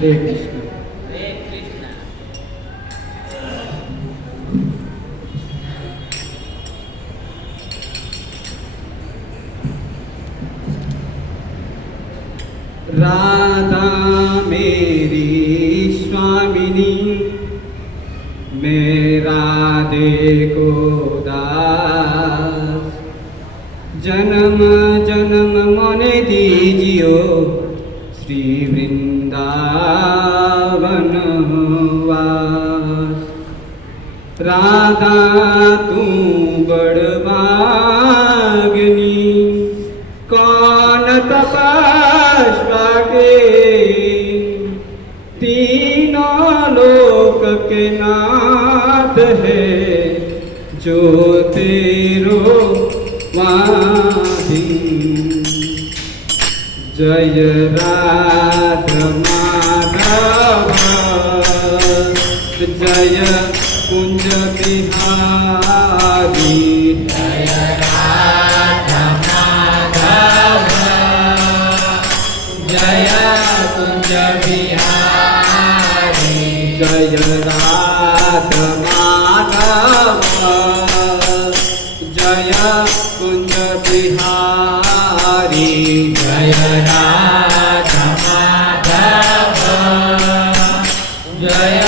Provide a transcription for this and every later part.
हरे कृष्ण। राधा मेरी स्वामिनी, मैं राधे को दास, जन्म जन्म मने दीजियो श्री वृंदावन वास। राधा तू बड़भागिनी, कौन तपस्या के तीनों लोक के नाथ है, जो तेरो वादी। जय राधा माधव, जय कुंज बिहारी। जय राधा माधव, जय कुंज बिहारी। जय राधा माधव, जय कुंज बिहारी। जय राधा माधव, जय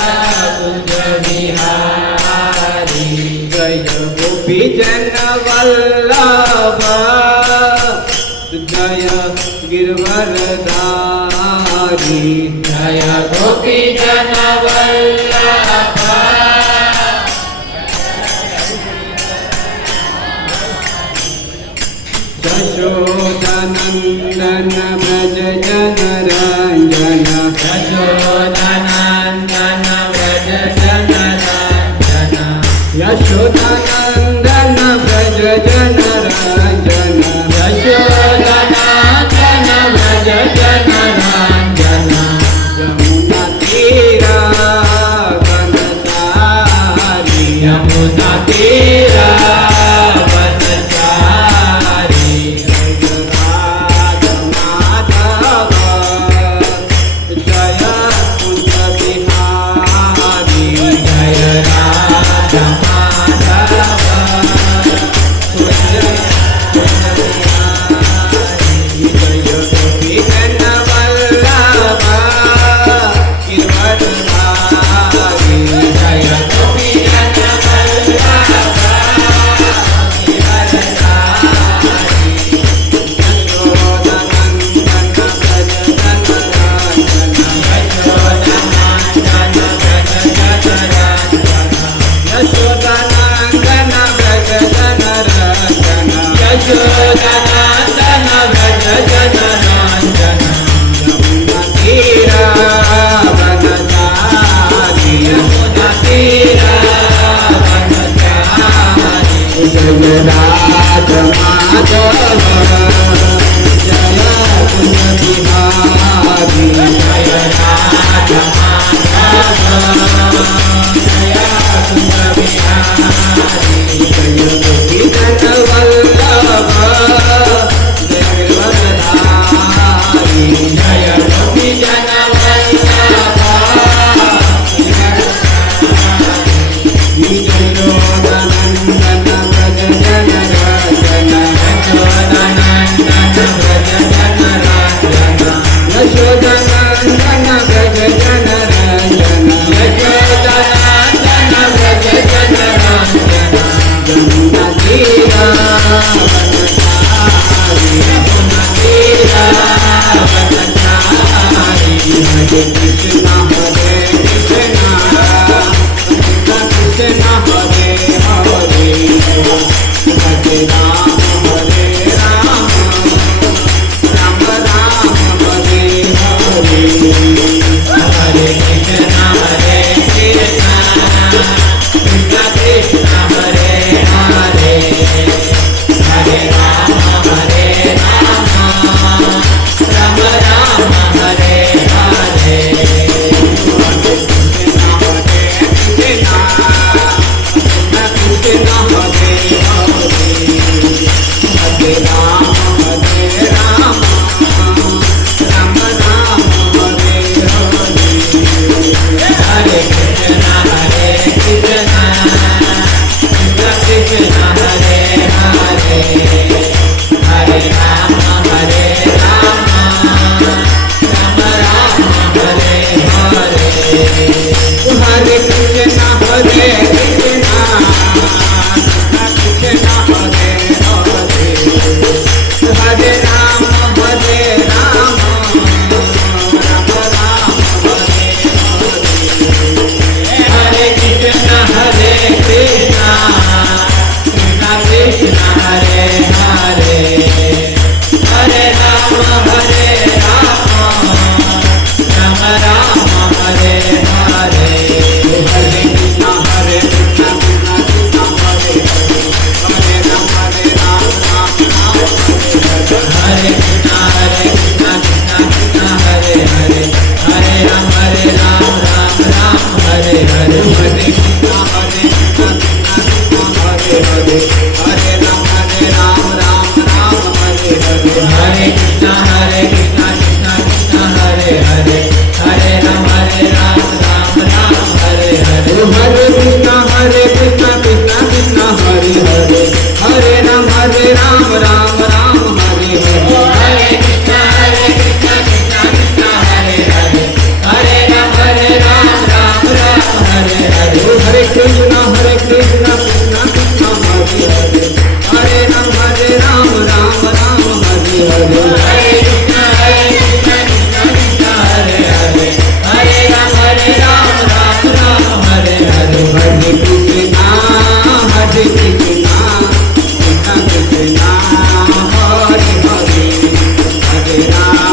कुंज बिहारी। जय गोपी जन वल्लभ, जय गिरवरधारी। जय गोपी जन वल्लभ, यशोदानंदन व्रज जनरंजन। यशोदानंदन व्रज जनरंजन। यशोदानंदन व्रज जनरंजन। यशोदानंदन व्रज जनरंजन। यमुना तीरा वनचारी। यमुना तीरा वनचारी। यशोदानंदन व्रज जनरंजन। यमुना तीरा वनचारी। यमुना तीरा वनचारी। जय राधा माधव, जय कुंज बिहारी। जय राधा माधव, जय कुंज बिहारी। जय गोपी जन वल्लभ, जय गिरवरधारी। जय गोपी जन वल्लभ, यशोदानंदन व्रज जनरंजन। यशोदानंदन व्रज जनरंजन। यशोदानंदन हरे राम हरे राम राम राम हरे हरे हरे कृष्णा हरे कृष्णा कृष्णा हरे हरे हरे राम हरे राम राम राम हरे हरे हरे कृष्णा कृष्णा कृष्णा हरे हरे हरे राम राम राम हरे हरे हरे कृष्णा हरे कृष्णा कृष्णा कृष्णा हरे हरे हरे राम राम राम हरे हरे हरे कृष्णा कृष्णा कृष्णा हरे हरे हरे राम राम राम हरे हरे हरे कृष्णा हरे कृष्णा कृष्णा कृष्णा हरे हरे हरे राम राम राम हरे हरे हरे कृष्णा कृष्णा कृष्णा हरे हरे हरे राम राम राम हरे हरे हरे कृष्णा कृष्णा कृष्णा हरे हरे हरे राम राम राम हरे हरे हरे कृष्णा कृष्णा कृष्णा हरे हरे हरे राम राम हरे हरे हरे कृष्णा कृष्णा कृष्णा हरे हरे हरे राम राम राम हरे हरे हरे कृष्णा कृष्णा कृष्णा हरे हरे हरे राम राम हरे हरे हरे कृष्णा कृष्णा कृष्णा हरे हरे हरे राम राम राम हरे हरे हरे कृष्णा हरे हरे हरे राम हरे राम हरे हरे हरे कृष्णा कृष्णा हरे हरे राम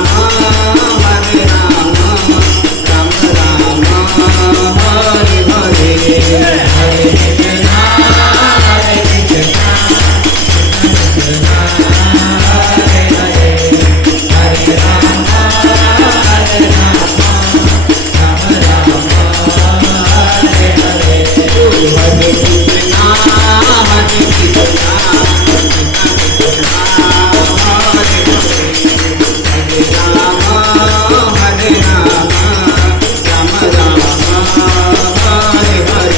हरे राम राम हरे हरे हरे कृष्णा कृष्णा कृष्णा हरे हरे हरे राम राम राम हरे हरे हरे कृष्णा कृष्णा कृष्णा हरे हरे हरे राम राम राम हरे हरे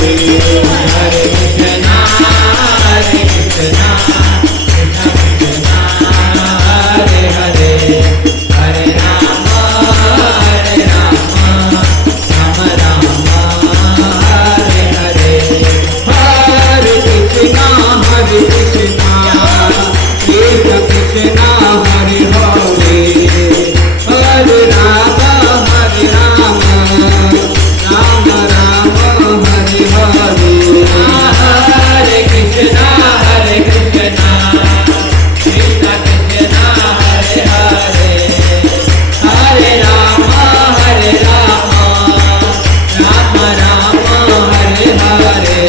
हरे कृष्णा कृष्णा कृष्णा हरे हरे हरे राम राम राम हरे हरे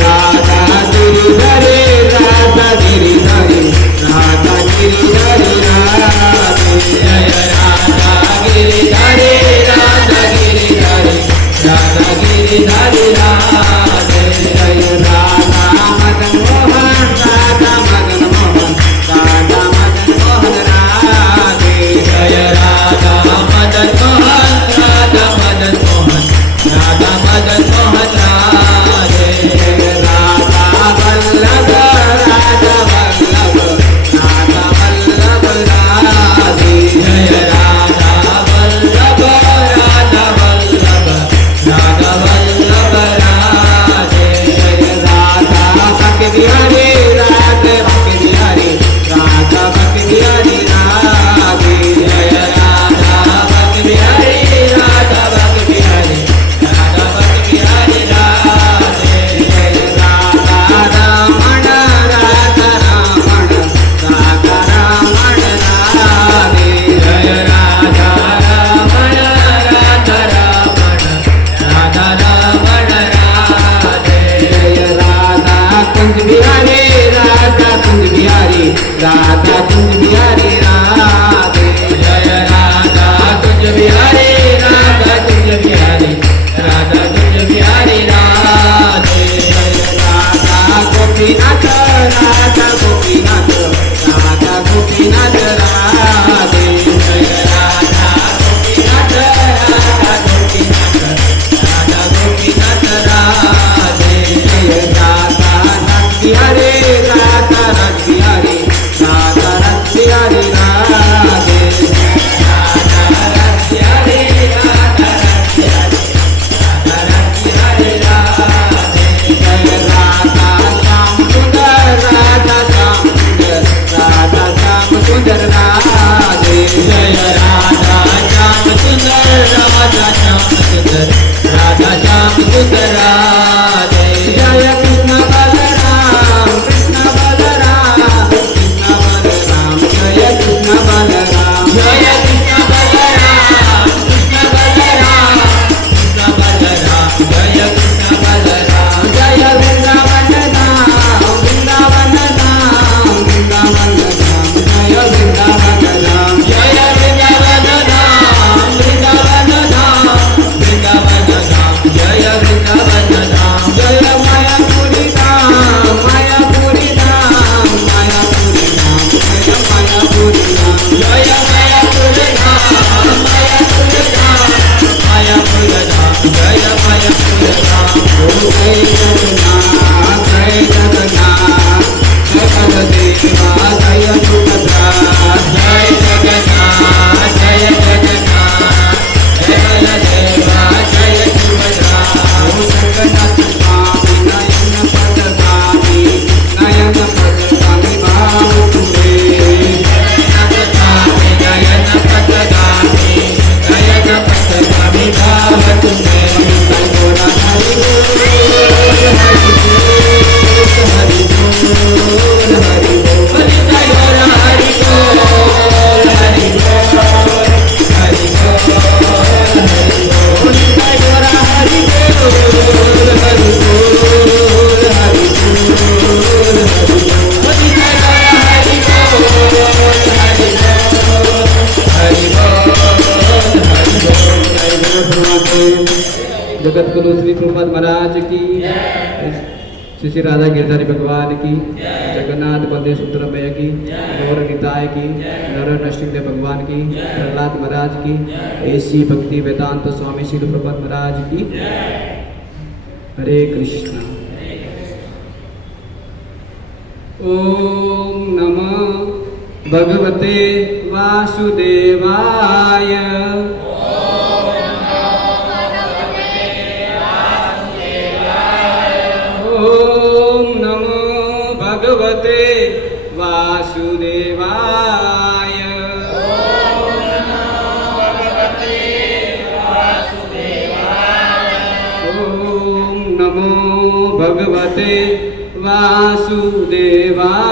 राधा गिरिधरे राधा गिरिधरे राधा गिरिधरे राधे जय राधा गिरिधरे राधा गिरिधरे राधा गिरिधरे राधे जय राधा मदन मोहन राधा मदन मोहन राधा मदन मोहन राधे जय राधा मदन मोहन राधा मदन मोहन राधा मदन मोहन राधे जय राधा वल्लभ राधा वल्लभ राधा वल्लभ राधे जय राधा वल्लभ राधा वल्लभ राधा वल्लभ राधे जय राधा भक्ति बिहारी राधे भक्ति बिहारी राधा भक्ति बिहारी राधे जय राधा भक्ति बिहारी राधा भक्ति बिहारी राधा भक्ति बिहारी राधे जय राधा रमण राधा रमण राधा रमण राधे जय राधा रमण राधा रमण राधा रमण राधे जय राधा कुंज बिहारी राधा कुंज बिहारी राधा कुंज बिहारी राधे जय राधा कुंज बिहारी राधा कुंज बिहारी राधा कुंज बिहारी राधे राधा गोपीनाथ राधा गोपीनाथ राधा गोपीनाथ राधे जय राधा गोपीनाथ राधा गोपीनाथ राधा गोपीनाथ राधे जय राधा रस बिहारी राधा रस बिहारी श्री श्री राधा गिरधारी भगवान की, जगन्नाथ बलदेव सुंदरमय की, गौर निताय की, नारायण नरसिंह भगवान की, प्रहलाद महाराज की, ऐसी भक्ति वेदांत स्वामी श्री प्रभुपाद महाराज की। हरे कृष्णा। ओम नमः भगवते वासुदेवाय। ओम नमो भगवते वासुदेवाय। ओम नमो भगवते वासुदेवाय।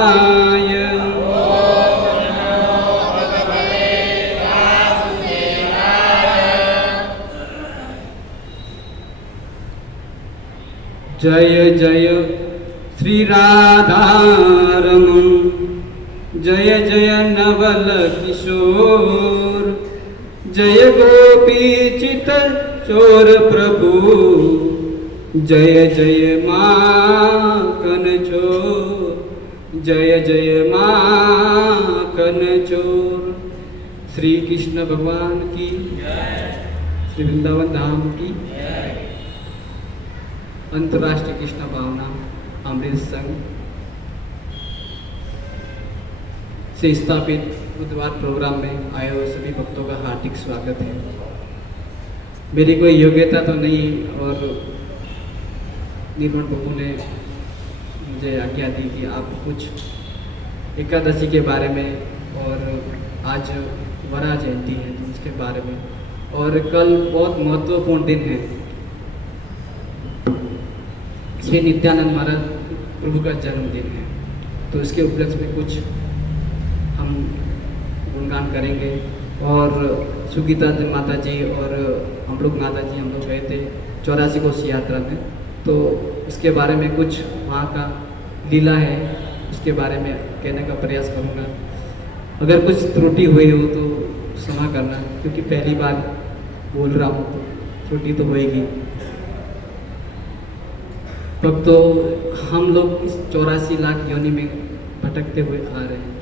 जय जय श्री राधारमण, जय जय नवल किशोर, जय गोपी चित चोर प्रभु, जय जय माखन चोर, जय जय माखन चोर। श्री कृष्ण भगवान की, श्री वृंदावन धाम की, अंतर्राष्ट्रीय कृष्ण भावना अमृत संघ से स्थापित बुधवार प्रोग्राम में आए हुए सभी भक्तों का हार्दिक स्वागत है। मेरी कोई योग्यता तो नहीं और निर्मल प्रभु ने मुझे आज्ञा दी कि आप कुछ एकादशी के बारे में और आज वरा जयंती है तो उसके बारे में, और कल बहुत महत्वपूर्ण दिन है, श्री नित्यानंद महाराज प्रभु का जन्मदिन है, तो इसके उपलक्ष्य में कुछ हम गुणगान करेंगे। और सुगीता माता जी और हम लोग माता जी हम लोग गए थे 84 कोस यात्रा में, तो इसके बारे में कुछ वहाँ का लीला है उसके बारे में कहने का प्रयास करूँगा। अगर कुछ त्रुटि हुई हो तो क्षमा करना, क्योंकि पहली बार बोल रहा हूँ तो त्रुटि तो होएगी। तो हम लोग इस 84 लाख योनि में भटकते हुए आ रहे हैं।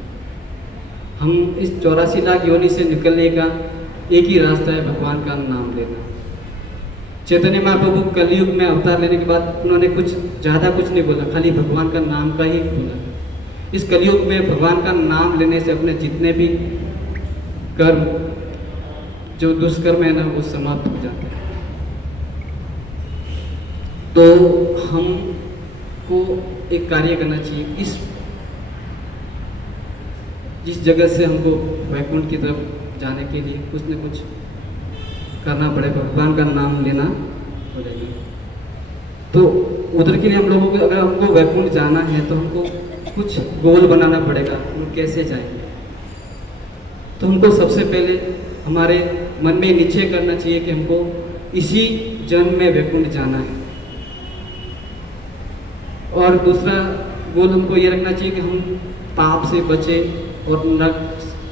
हम इस 84 लाख योनि से निकलने का एक ही रास्ता है, भगवान का नाम लेना। चैतन्य महाप्रभु कलयुग में अवतार लेने के बाद उन्होंने कुछ ज़्यादा कुछ नहीं बोला, खाली भगवान का नाम का ही बोला। इस कलयुग में भगवान का नाम लेने से अपने जितने भी कर्म जो दुष्कर्म है ना वो समाप्त हो जाते हैं। तो हमको एक कार्य करना चाहिए, जिस जगह से हमको वैकुंठ की तरफ जाने के लिए कुछ न कुछ करना पड़ेगा, भगवान का नाम लेना हो जाएगा। तो उधर के लिए हम लोगों को, अगर हमको वैकुंठ जाना है तो हमको कुछ गोल बनाना पड़ेगा, हम कैसे जाएंगे। तो हमको सबसे पहले हमारे मन में निश्चय करना चाहिए कि हमको इसी जन्म में वैकुंठ जाना है। और दूसरा गोल हमको ये रखना चाहिए कि हम पाप से बचे और नरक,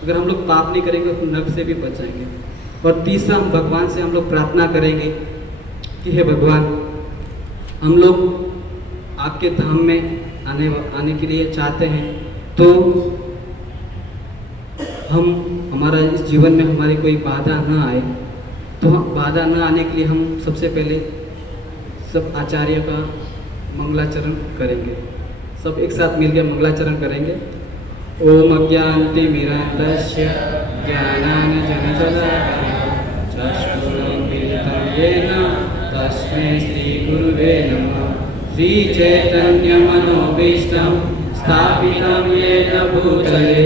अगर हम लोग पाप नहीं करेंगे तो नरक से भी बच जाएंगे। और तीसरा हम भगवान से हम लोग प्रार्थना करेंगे कि हे भगवान, हम लोग आपके धाम में आने के लिए चाहते हैं, तो हमारा इस जीवन में हमारी कोई बाधा न आए। तो बाधा न आने के लिए हम सबसे पहले सब आचार्य का मंगलाचरण करेंगे, सब एक साथ मिलकर मंगलाचरण करेंगे। ओम अज्ञानतिमिरान्धस्य ज्ञानाञ्जनशलाकया चक्षुरुन्मीलितं येन तस्मै श्रीगुरुवे नमः। श्रीचैतन्यमनोभीष्टं स्थापितं येन भूतले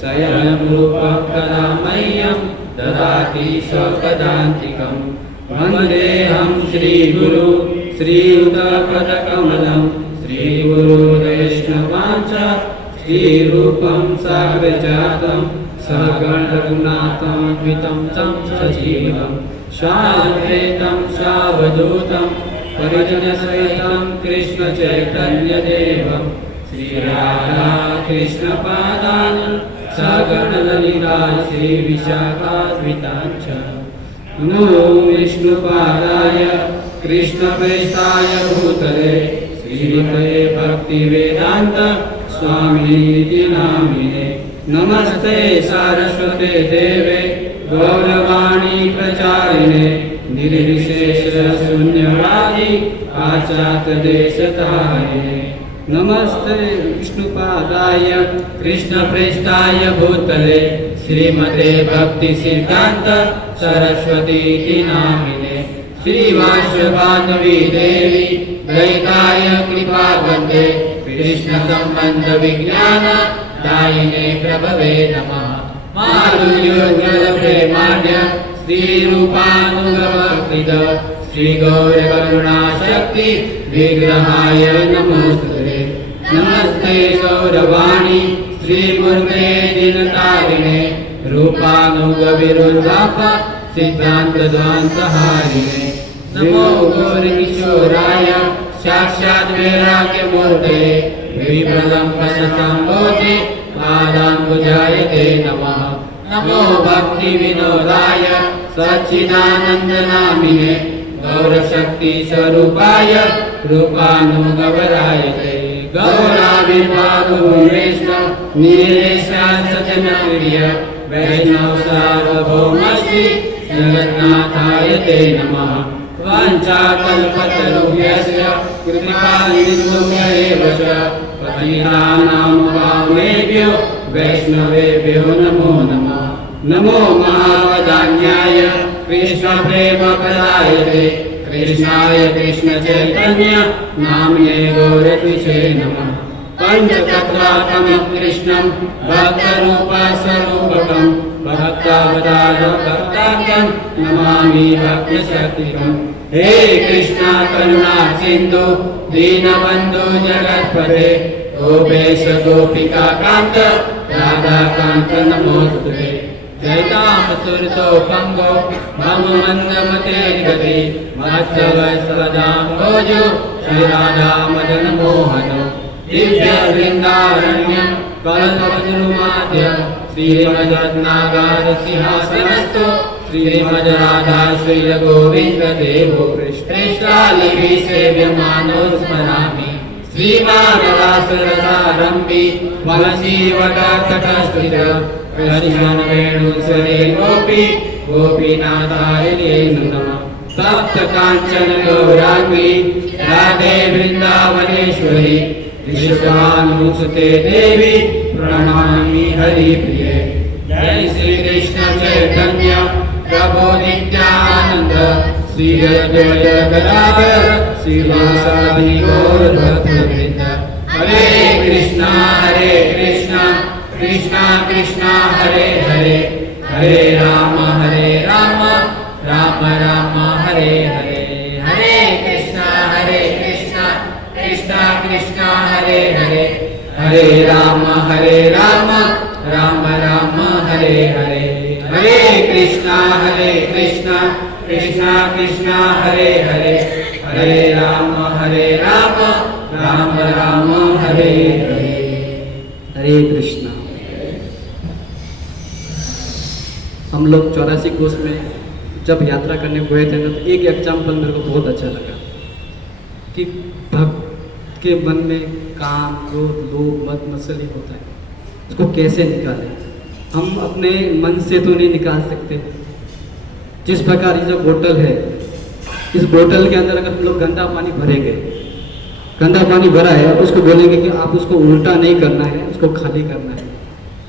स्वयं रूपं कदा मह्यं ददाति स्वपदान्तिकं। वन्देऽहं श्रीगुरु श्रीयुतपदकमलं श्रीगुरुवैष्णवांश्च श्रीरूपं साग्रजातं सगणरघुनाथान्वितं तं सजीवं साद्वैतं सावधूतं परिजनसहितं कृष्णचैतन्यदेवं श्रीराधा कृष्णपादान् सगणललिता श्रीविशाखान्वितांश्च। नमो विष्णुपादाय कृष्णप्रेष्ठाय भूतले श्रीमते भक्तिवेदांत स्वामीति नामिने। नमस्ते सारस्वते देवे गौरवाणी प्रचारिणे निर्विशेष शून्यवादी पाश्चात्य देशतारिणे। नमस्ते विष्णुपादाय कृष्णप्रेष्ठाय भूतले श्रीमते भक्ति सिद्धांत सरस्वती नामिने। श्रीवासवानवी देवी दैताय कृपा वंदे कृष्ण संबंध विज्ञान दायिने प्रभवे नमः। माधुर्योज्ज्वल प्रेमाढ्य श्री रूपानुगमकृत श्री गौर करुणा शक्ति विग्रहाय नमोस्तुते। नमस्ते गौरवाणी श्रीमूर्ते दिनतारिणे रूपानुगविरुद्धाप सिद्धांत ध्वांतहारिणे। नमो गौरकिशोराय साक्षात् वैराग्यमूर्ते विप्रलम्बसंबोधि पादाम्बुजाय ते नमः। नमो भक्ति विनोदाय सच्चिदानन्दनामिने गौरशक्ति स्वरूपाय रूपानुगवराय ते। गौराविर्भावभूमेश्व नीलेशाय सजनप्रिय वैष्णव सार्वभौमश्री जगन्नाथाय ते नमः। वाञ्छाकल्पतरुभ्यश्च कृपासिन्धुभ्येव च पतितानां पावनेभ्यो वैष्णवेभ्यो नमो नमः। नमो महावदान्याय कृष्णप्रेमप्रदायते कृष्णाय कृष्णचैतन्य नाम्ने गौरद्विषे नमः। पञ्चतत्त्वात्मकं कृष्णं भक्तरूपस्वरूपकं भक्तावतारभक्तार्थं नमामि भक्तशक्तिकम्। हे कृष्णा करुणा सिन्धु दीनबन्धु जगत्पते गोपेश गोपिका कान्त राधाकान्त नमोस्तुते। जयतामसुरतो पंगो मम मंदमते गति मत्सवस्वदाम्भोजो श्रीराधा मदन मोहनो। दिव्य वृंदारण्यं कलकवद्रुमाद्य श्रीमद्नागार सिंहासनस्थो श्रीमद्राधा श्रीगोविन्द देवो कृष्णेशालिभिः सेव्यमानो स्मरामि। श्रीमानरासरसारम्भि वलसीवटतटस्थित कृष्ण वेणुसरे गोपी गोपीनाथाय ते नमः। तप्त कांचन गौरांगी राधे वृंदावनेश्वरी विश्वानुसुते देवी प्रणमामि हरिप्रिये। जय श्री कृष्ण चैतन्य प्रभु नित्यानंद श्री अद्वैत गदाधर श्रीवासादि गौर भक्तवृंद। हरे कृष्णा कृष्णा कृष्णा हरे हरे हरे राम राम राम हरे हरे। हरे कृष्णा कृष्णा कृष्णा हरे हरे हरे राम राम राम हरे हरे। हरे कृष्णा कृष्णा कृष्णा हरे हरे हरे राम राम हरे हरे। हरे कृष्णा। हम लोग 84 कोस में जब यात्रा करने गए थे ना, तो एक एग्जाम्पल मेरे को बहुत अच्छा लगा कि भक्त के मन में काम क्रोध लोभ मद मत्सर्य होता है, उसको कैसे निकालें। हम अपने मन से तो नहीं निकाल सकते। जिस प्रकार ये जो बोतल है, इस बोतल के अंदर अगर हम लोग गंदा पानी भरेंगे, गंदा पानी भरा है और उसको बोलेंगे कि आप उसको उल्टा नहीं करना है, उसको खाली करना है,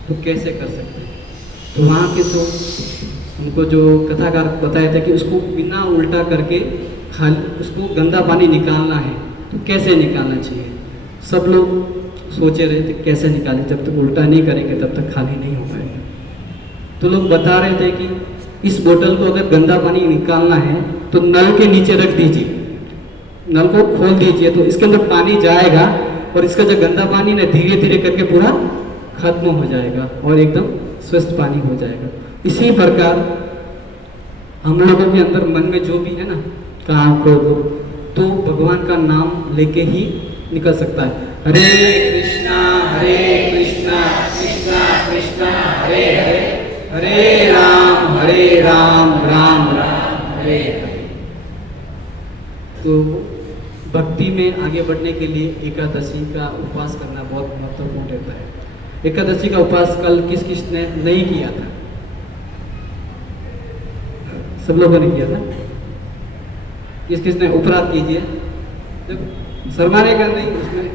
तो कैसे कर सकते हैं। तो वहाँ के तो उनको जो कथाकार बताए थे कि उसको बिना उल्टा करके खाली उसको गंदा पानी निकालना है, तो कैसे निकालना चाहिए। सब लोग सोचे रहे थे कैसे निकालें, जब तक उल्टा नहीं करेंगे तब तक खाली नहीं हो पाएगा। तो लोग बता रहे थे कि इस बोतल को अगर गंदा पानी निकालना है तो नल के नीचे रख दीजिए, नल को खोल दीजिए, तो इसके अंदर पानी जाएगा और इसका जो गंदा पानी ना धीरे धीरे करके पूरा खत्म हो जाएगा और एकदम स्वस्थ पानी हो जाएगा। इसी प्रकार हम लोगों के अंदर मन में जो भी है ना काम क्रोध, तो भगवान का नाम लेके ही निकल सकता है। हरे कृष्णा कृष्णा कृष्णा हरे हरे हरे राम राम हरे हरे। तो भक्ति में आगे बढ़ने के लिए एकादशी का उपवास करना बहुत महत्वपूर्ण रहता है। एकादशी का उपवास कल किस किस ने नहीं किया था? सब लोगों ने किया था। किस किस ने? उपरात कीजिए, जब शर्माने का नहीं, उसमें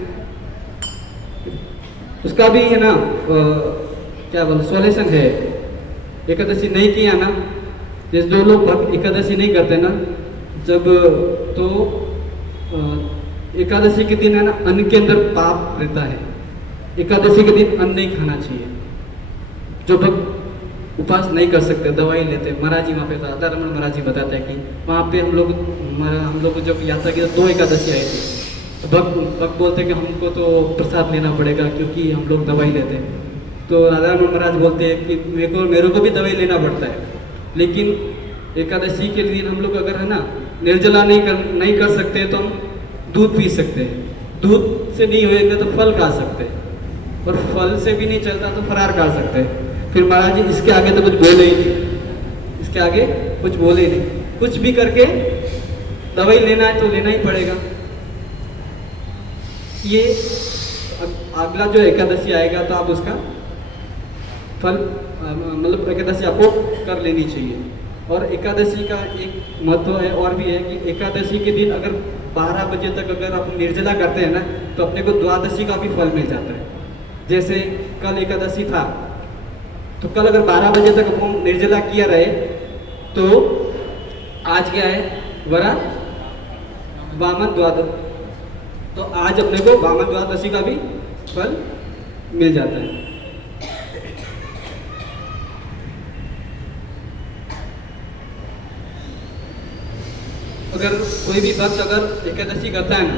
उसका भी है ना, क्या बोल सॉल्यूशन है। एकादशी नहीं किया ना, जैसे जो लोग एकादशी नहीं करते ना, जब तो एकादशी के दिन है ना, अन्न के अंदर पाप रहता है। एकादशी के दिन अन्न नहीं खाना चाहिए। जो भक्त उपवास नहीं कर सकते, दवाई लेते, महाराज जी वहाँ पे राधा रमन महाराज जी बताते हैं कि वहाँ पे हम लोग जब यात्रा की 2 एकादशी आई थी, तो भक्त बोलते कि हमको तो प्रसाद लेना पड़ेगा क्योंकि हम लोग दवाई लेते हैं। तो राधा रमन महाराज बोलते हैं कि मेरे को भी दवाई लेना पड़ता है, लेकिन एकादशी के दिन हम लोग अगर है ना निर्जला नहीं कर सकते तो हम दूध पी सकते हैं। दूध से नहीं होएगा तो फल खा सकते हैं, और फल से भी नहीं चलता तो फरार खा सकते हैं। फिर महाराज जी इसके आगे तो कुछ बोले ही नहीं, इसके आगे कुछ बोले ही नहीं। कुछ भी करके दवाई लेना है तो लेना ही पड़ेगा। ये अगला जो एकादशी आएगा तो आप उसका फल मतलब एकादशी आपको कर लेनी चाहिए। और एकादशी का एक महत्व है और भी है कि एकादशी के दिन अगर 12 बजे तक अगर आप निर्जला करते हैं ना, तो अपने को द्वादशी का भी फल मिल जाता है। जैसे कल एकादशी था, तो कल अगर 12 बजे तक हम निर्जला किया रहे तो आज क्या है, वरा वामन द्वादशी, तो आज अपने को वामन द्वादशी का भी फल मिल जाता है। अगर कोई भी भक्त अगर एकादशी करता है ना,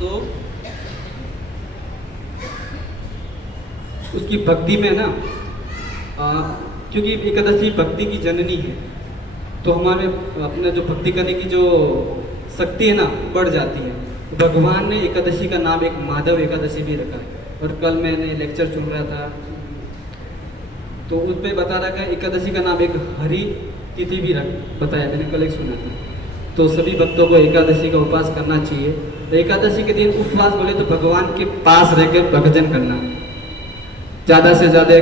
तो उसकी भक्ति में ना, क्योंकि एकादशी भक्ति की जननी है, तो हमारे अपने जो भक्ति करने की जो शक्ति है ना बढ़ जाती है। भगवान ने एकादशी का नाम एक माधव एकादशी भी रखा है। और कल मैंने लेक्चर सुन रहा था तो उस पर बता रहा था एकादशी का नाम एक हरि तिथि भी बताया, मैंने कल एक सुना था। तो सभी भक्तों को एकादशी का उपवास करना चाहिए। तो एकादशी के दिन उपवास बोले तो भगवान के पास रहकर भजन करना, ज़्यादा से ज़्यादा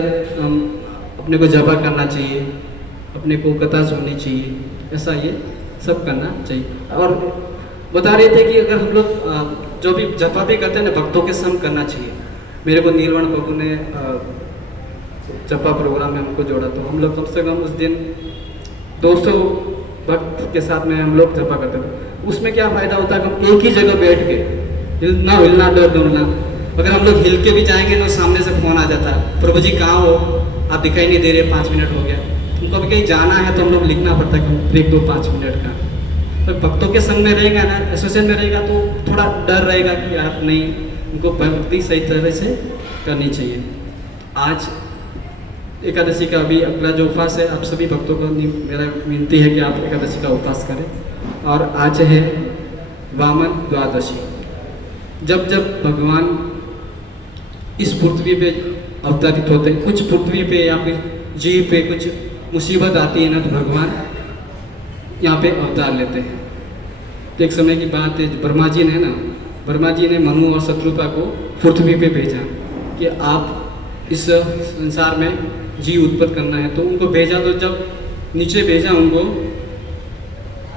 अपने को जपा करना चाहिए, अपने को कथा सुननी चाहिए, ऐसा ये सब करना चाहिए। और बता रहे थे कि अगर हम लोग जो भी जपा भी करते हैं ना, भक्तों के संग करना चाहिए। मेरे को नीलवण प्रभु ने जपा प्रोग्राम में हमको जोड़ा, तो हम लोग कम से कम उस दिन 200 भक्त के साथ में हम लोग जपा करते थे। उसमें क्या फ़ायदा होता है कि हम एक ही जगह बैठ के हिलना डर डोलना। अगर हम लोग हिल के भी जाएंगे तो सामने से फ़ोन आ जाता है, प्रभु जी कहाँ हो, आप दिखाई नहीं दे रहे, 5 मिनट हो गया। उनको भी कहीं जाना है तो हम लोग लिखना पड़ता है कि ब्रेक दो 5 मिनट का। तो भक्तों के संग में रहेगा ना, एसोसिएशन में रहेगा तो थोड़ा डर रहेगा कि यार नहीं, उनको भक्ति सही तरह से करनी चाहिए। आज एकादशी का भी अगला जो उपवास है, आप सभी भक्तों को मेरा विनती है कि आप एकादशी का उपवास करें। और आज है वामन द्वादशी। जब जब भगवान इस पृथ्वी पे अवतरित होते हैं, कुछ पृथ्वी पे या फिर जीव पे कुछ मुसीबत आती है ना, तो भगवान यहाँ पे अवतार लेते हैं। तो एक समय की बात है, ब्रह्मा जी ने ना, ब्रह्मा जी ने मनु और शत्रुपा को पृथ्वी पे भेजा कि आप इस संसार में जीव उत्पन्न करना है। तो उनको भेजा, तो जब नीचे भेजा उनको,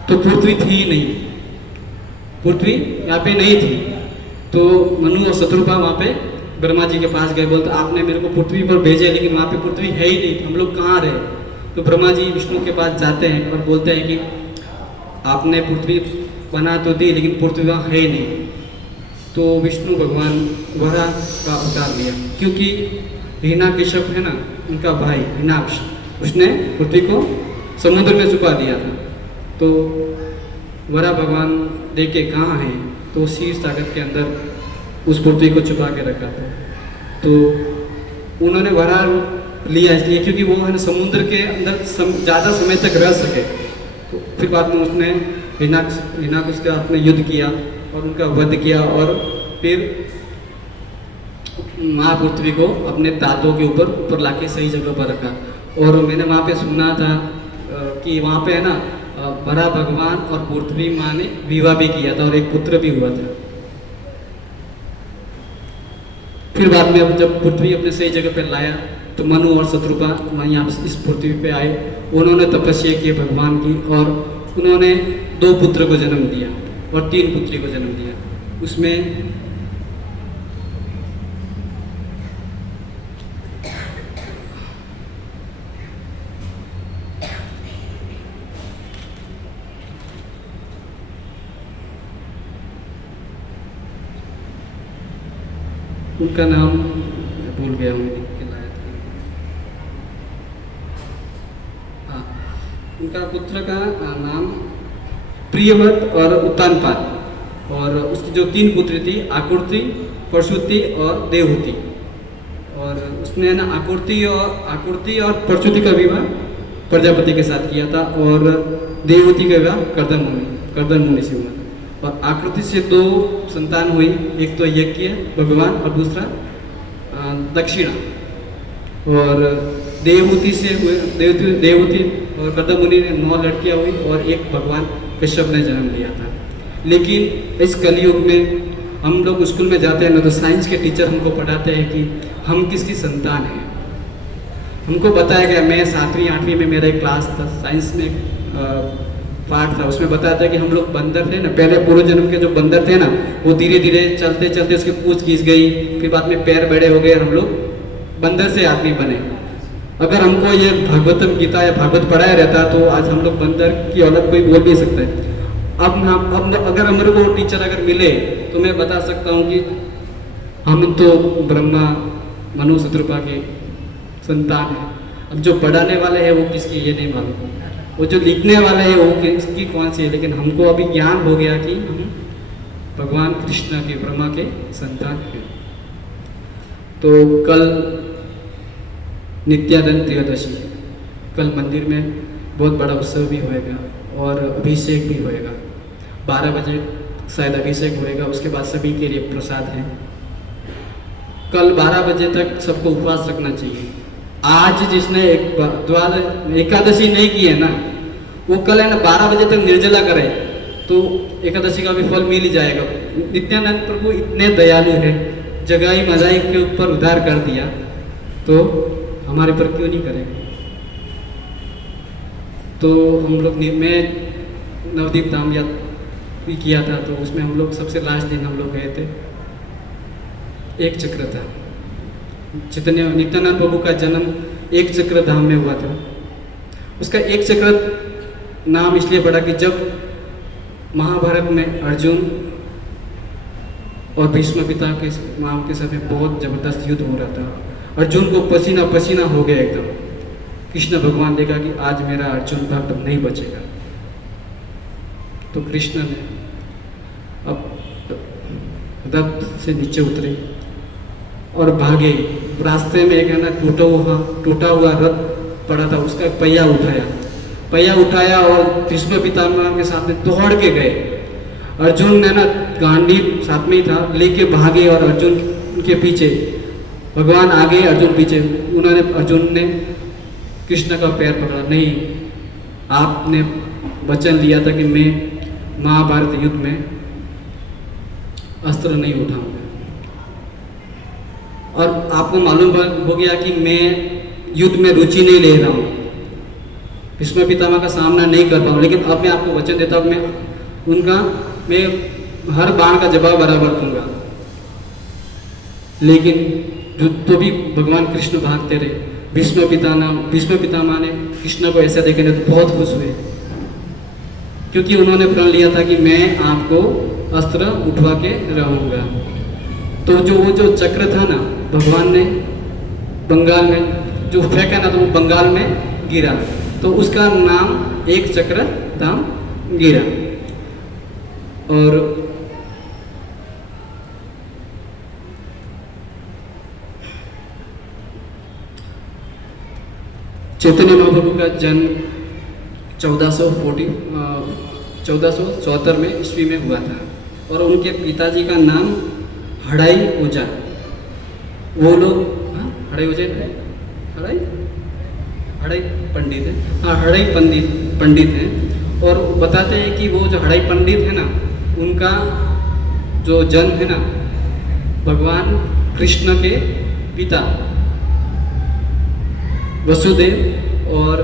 तो पृथ्वी थी ही नहीं, पृथ्वी यहाँ पे नहीं थी। तो मनु और शत्रुपा वहाँ पे ब्रह्मा जी के पास गए, बोलते आपने मेरे को पृथ्वी पर भेजा लेकिन वहाँ पे पृथ्वी है ही नहीं, हम लोग कहाँ रहे। तो ब्रह्मा जी विष्णु के पास जाते हैं और बोलते हैं कि आपने पृथ्वी बना तो दी लेकिन पृथ्वी वहाँ है ही नहीं। तो विष्णु भगवान वराह का अवतार लिया, क्योंकि हिरण्यकश्यप है ना, उनका भाई हिरण्याक्ष, उसने पृथ्वी को समुद्र में छुपा दिया था। तो वराह भगवान देखे कहाँ है, तो क्षीर सागर के अंदर उस पृथ्वी को छुपा के रखा था। तो उन्होंने वराह लिया इसलिए क्योंकि वो है समुद्र के अंदर ज़्यादा समय तक रह सके। तो फिर बाद में उसने हिरण्याक्ष के साथ में युद्ध किया और उनका वध किया, और फिर महापृथ्वी को अपने दांतों के ऊपर लाके सही जगह पर रखा। और मैंने वहाँ पे सुना था कि वहाँ पे है ना, वराह भगवान और पृथ्वी माँ ने विवाह भी किया था और एक पुत्र भी हुआ था। फिर बाद में अब जब पृथ्वी अपने सही जगह पर लाया तो मनु और शत्रुपा यहाँ इस पृथ्वी पे आए। उन्होंने तपस्या की भगवान की और उन्होंने 2 पुत्र को जन्म दिया और 3 पुत्री को जन्म दिया। उसमें उनका नाम भूल गया हूँ, हाँ, उनका पुत्र का नाम प्रियव्रत और उत्तानपाद और उसकी जो 3 पुत्री थी आकृति, प्रसूति और देवहूति। और उसने ना आकृति और प्रसूति का विवाह प्रजापति के साथ किया था और देवहूति का विवाह कर्दम मुनि से हुआ। और आकृति से 2 संतान हुई, एक तो यज्ञ भगवान और दूसरा दक्षिणा। और देवहूति से हुए देवहूति और कर्दम मुनि ने 9 लड़कियां हुई और एक भगवान कश्यप ने जन्म लिया था। लेकिन इस कलयुग में हम लोग स्कूल में जाते हैं ना तो साइंस के टीचर हमको पढ़ाते हैं कि हम किसकी संतान हैं। हमको बताया गया, मैं 7वीं 8वीं में मेरा एक क्लास था साइंस में पार्ट था, उसमें बताया था कि हम लोग बंदर थे ना, पहले पूर्व जन्म के जो बंदर थे ना वो धीरे धीरे चलते चलते उसकी पूंछ खींच गई, फिर बाद में पैर बड़े हो गए, हम लोग बंदर से आदमी बने। अगर हमको ये भागवतम गीता या भागवत पढ़ाया रहता तो आज हम लोग बंदर की औलाद कोई बोल नहीं सकता है। अब अगर हमारे को टीचर अगर मिले तो मैं बता सकता हूँ कि हम तो ब्रह्मा मनु शत्रुपा के संतान हैं। अब जो पढ़ाने वाले हैं वो किसकी ये नहीं मालूम, वो जो लिखने वाले हैं वो किसकी कौन सी है, लेकिन हमको अभी ज्ञान हो गया कि हम भगवान कृष्ण के ब्रह्मा के संतान हैं। तो कल नित्यानंद त्रयोदशी, कल मंदिर में बहुत बड़ा उत्सव भी होएगा और अभिषेक भी होएगा। 12 बजे शायद अभिषेक होएगा, उसके बाद सभी के लिए प्रसाद है। कल 12 बजे तक सबको उपवास रखना चाहिए। आज जिसने एकादशी नहीं की है ना वो कल है ना 12 बजे तक निर्जला करे तो एकादशी का भी फल मिल ही जाएगा। नित्यानंद प्रभु इतने दयालु है, जगाई मजाई के ऊपर उद्धार कर दिया तो हमारे पर क्यों नहीं करेंगे। तो हम लोग मैं नवदीप धाम यात्रा किया था तो उसमें हम लोग सबसे लास्ट दिन हम लोग गए थे। एक चक्र था, चैतन्य नित्यानंद प्रभु का जन्म एक चक्र धाम में हुआ था। उसका एक चक्र नाम इसलिए पड़ा कि जब महाभारत में अर्जुन और भीष्म पिता के माम के साथ बहुत जबरदस्त युद्ध हो रहा था, अर्जुन को पसीना पसीना हो गया एकदम। कृष्ण भगवान देखा कि आज मेरा अर्जुन भक्त नहीं बचेगा तो कृष्ण ने अब रथ से नीचे उतरे और भागे। रास्ते में एक है ना टूटा हुआ रथ पड़ा था, उसका पहिया उठाया और भीष्म पितामह के साथ में दौड़ के गए। अर्जुन ने ना गांडीव साथ में ही था लेके भागे और अर्जुन उनके पीछे, भगवान आगे अर्जुन पीछे। अर्जुन ने कृष्ण का पैर पकड़ा, नहीं आपने वचन लिया था कि मैं महाभारत युद्ध में अस्त्र नहीं उठाऊंगा और आपको मालूम हो गया कि मैं युद्ध में रुचि नहीं ले रहा हूँ, भीष्म पितामह का सामना नहीं कर पाऊँ, लेकिन अब मैं आपको वचन देता हूँ मैं हर बाण का जवाब बराबर दूंगा। लेकिन तो भी भगवान कृष्ण भागते रहे। भीष्म पितामह ने कृष्ण को ऐसा देखे तो बहुत खुश हुए क्योंकि उन्होंने प्रण लिया था कि मैं आपको अस्त्र उठवा के रहूंगा। तो वो चक्र था ना भगवान ने बंगाल में जो फेंका ना तो वो बंगाल में गिरा तो उसका नाम एक चक्र धाम गिरा। और चैतन्य महाप्रभु का जन्म 1474 में ईस्वी में हुआ था और उनके पिताजी का नाम हड़ाई ओझा। वो लोग हड़ाई पंडित है, हाँ हड़ाई पंडित हैं। और बताते हैं कि वो जो हड़ाई पंडित है ना उनका जो जन्म है ना भगवान कृष्ण के पिता वसुदेव और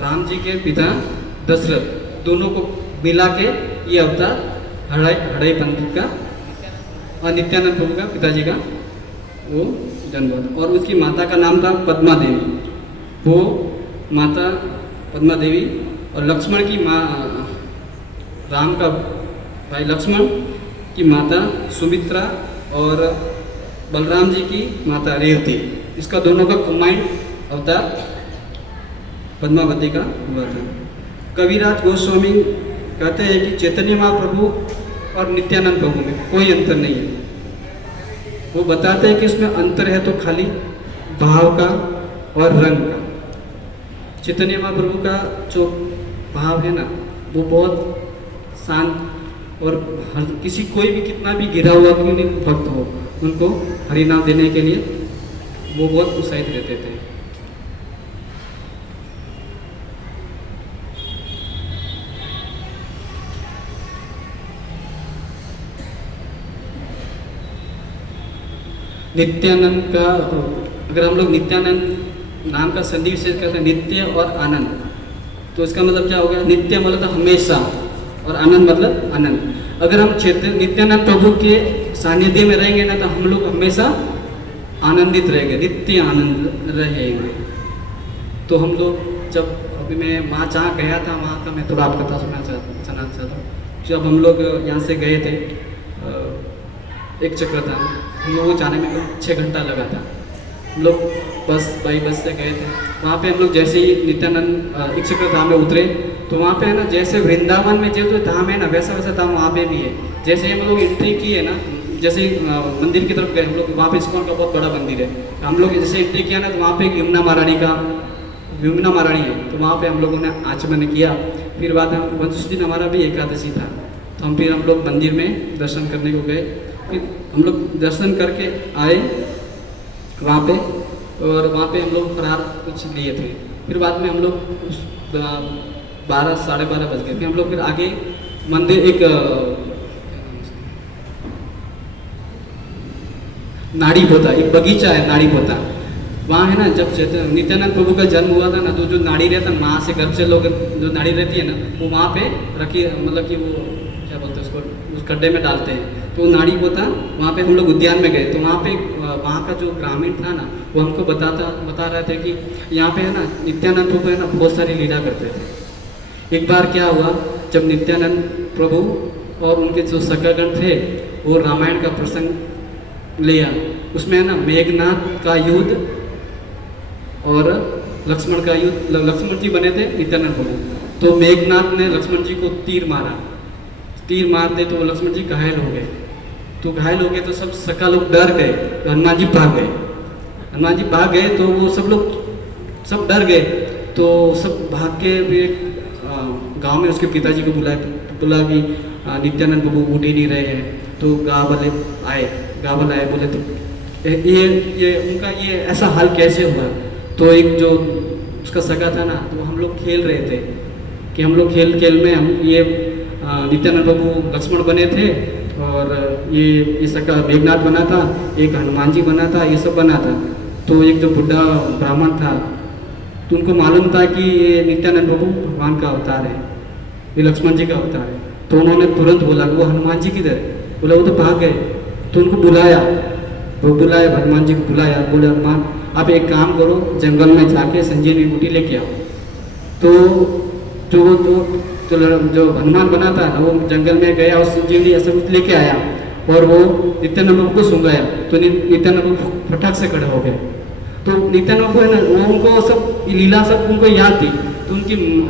राम जी के पिता दशरथ, दोनों को मिला के ये अवतार हड़ई पंडित का और नित्यानंद प्रभु का पिताजी का वो जन्म हुआ था। और उसकी माता का नाम था पद्मा देवी। वो माता पद्मा देवी और लक्ष्मण की माँ, राम का भाई लक्ष्मण की माता सुमित्रा और बलराम जी की माता रेवती, इसका दोनों का कंबाइंड अवतार पद्मावती का हुआ था। कविराज गोस्वामी कहते हैं कि चैतन्य महाप्रभु और नित्यानंद प्रभु में कोई अंतर नहीं है। वो बताते हैं कि उसमें अंतर है तो खाली भाव का और रंग का। चैतन्य महाप्रभु का जो भाव है ना, वो बहुत शांत और किसी कोई भी कितना भी गिरा हुआ क्यों नहीं भक्त हो, उनको हरिनाम देने के लिए वो बहुत उत्साहित रहते थे। नित्यानंद का, अगर हम लोग नित्यानंद नाम का संधि विशेष करते हैं नित्य और आनंद, तो इसका मतलब क्या हो गया? नित्य मतलब हमेशा और आनंद मतलब आनंद। अगर हम नित्यानंद प्रभु के सानिध्य में रहेंगे ना, तो हम लोग हमेशा आनंदित रहेंगे, नित्य आनंद रहेंगे। तो हम लोग जब अभी मैं वहाँ जहाँ गया था, वहाँ का मैं थोड़ा आप कथा सुनना चाहता हूँ। जब हम लोग यहाँ से गए थे, एक चक्र था, हम लोगों को जाने में 6 घंटा लगा था। हम लोग बस से गए थे। वहाँ पे हम लोग जैसे ही नित्यानंद एक चक्र धाम में उतरे, तो वहाँ पे है ना, जैसे वृंदावन में जो धाम है ना, वैसा वैसा धाम वहाँ पे भी है। जैसे हम लोग एंट्री किए ना, जैसे मंदिर की तरफ गए हम लोग, वहाँ पे इस्कॉन का बहुत बड़ा मंदिर है। हम लोग जैसे एंट्री किया ना, तो वहाँ पे यमुना महारानी है, तो वहाँ पे हम लोगों ने आचमन किया। फिर बाद में उस दिन हमारा भी एकादशी था, तो हम लोग मंदिर में दर्शन करने को गए। फिर हम लोग दर्शन करके आए वहाँ पे, और वहाँ पे हम लोग फरार कुछ लिए थे। फिर बाद में हम लोग 12 साढ़े 12 बज गए। फिर हम लोग फिर आगे मंदिर, एक नाड़ी पोता, एक बगीचा है नाड़ी पोता, वहाँ है ना, जब नित्यानंद प्रभु का जन्म हुआ था ना, तो जो नाड़ी रहता है, माँ से घर से लोग जो नाड़ी रहती है ना, वो वहाँ पे रखी, मतलब कि वो क्या बोलते हैं उसको, उस गड्ढे में डालते हैं। तो नाड़ी पोता, वहाँ पे हम लोग उद्यान में गए, तो वहाँ पे वहाँ का जो ग्रामीण था ना, वो हमको बता रहे थे कि यहाँ पे है ना, नित्यानंद प्रभु है ना, बहुत सारी लीला करते थे। एक बार क्या हुआ, जब नित्यानंद प्रभु और उनके जो सखागण थे, वो रामायण का प्रसंग लिया। उसमें है ना, मेघनाथ का युद्ध और लक्ष्मण का युद्ध। लक्ष्मण जी बने थे नित्यानंद प्रभु, तो मेघनाथ ने लक्ष्मण जी को तीर मारते तो लक्ष्मण जी घायल हो गए। तो घायल हो गए तो सब सखा लोग डर गए, तो हनुमान जी भाग गए। तो वो सब डर गए, तो सब भाग के गांव में उसके पिताजी को बुला कि नित्यानंद प्रभु उठ ही नहीं रहे हैं। तो गाँव वाले आए, बोले तो ये उनका ये ऐसा हाल कैसे हुआ? तो एक जो उसका सगा था ना, तो हम लोग खेल रहे थे कि हम लोग खेल में हम ये नित्यानंद प्रभु लक्ष्मण बने थे, और ये सका मेघनाथ बना था, एक हनुमान जी बना था, ये सब बना था। तो एक जो बुढ़ा ब्राह्मण था, तो उनको मालूम था कि ये नित्यानंद प्रभु भगवान का अवतार है, ये लक्ष्मण जी का अवतार है। तो उन्होंने तुरंत बोला कि वो हनुमान जी किधर है? बोला वो तो भाग गए। तो उनको बुलाया, हनुमान जी को बुलाया, बोले हनुमान आप एक काम करो, जंगल में जाके संजीवनी बूटी लेके आओ। तो जो हनुमान बना था ना, वो जंगल में गया और संजीवनी ऐसा कुछ लेके आया, और वो नित्यानंद प्रभु को सुंघाया, तो नित्यानंद प्रभु फटाक से खड़े हो गए। तो नित्यानंद प्रभु है ना, वो उनको सब लीला सब उनको याद थी। तो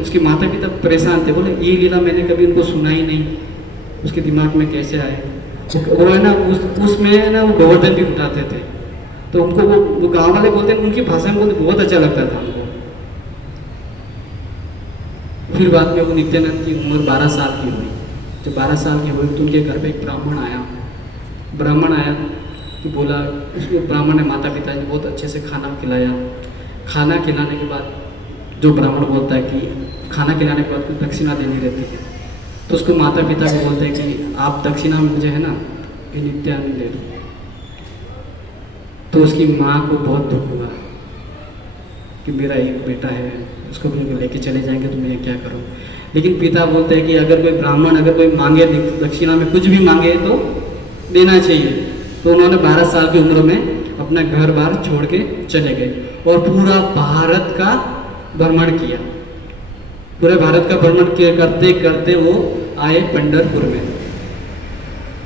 उसकी माता पिता परेशान थे, बोले ये लीला मैंने कभी उनको सुना ही नहीं, उसके दिमाग में कैसे आए? वो है ना, उसमें है ना, वो गोवर्धन भी उठाते थे। तो उनको वो गाँव वाले बोलते हैं, उनकी भाषा में बहुत अच्छा लगता था हमको। फिर बाद में वो नित्यानंद की उम्र 12 साल की हुई। जब 12 साल की हुई तो उनके घर पे एक ब्राह्मण आया तो बोला, उसको ब्राह्मण ने माता पिता ने बहुत अच्छे से खाना खिलाया। खाना खिलाने के बाद जो ब्राह्मण बोलता है कि खाना खिलाने के बाद कुछ दक्षिणा देनी रहती है, तो उसको माता पिता को बोलते हैं कि आप दक्षिणा में मुझे है ना ये नित्यानंद दे दो। तो उसकी माँ को बहुत दुख हुआ कि मेरा एक बेटा है, उसको भी लेके चले जाएंगे तो मैं क्या करूँ। लेकिन पिता बोलते हैं कि अगर कोई ब्राह्मण अगर कोई मांगे दक्षिणा में कुछ भी मांगे तो देना चाहिए। तो उन्होंने 12 साल की उम्र में अपना घर बार छोड़ के चले गए और पूरा भारत का भ्रमण किया। पूरे भारत का भ्रमण करते करते वो आए पंढरपुर में।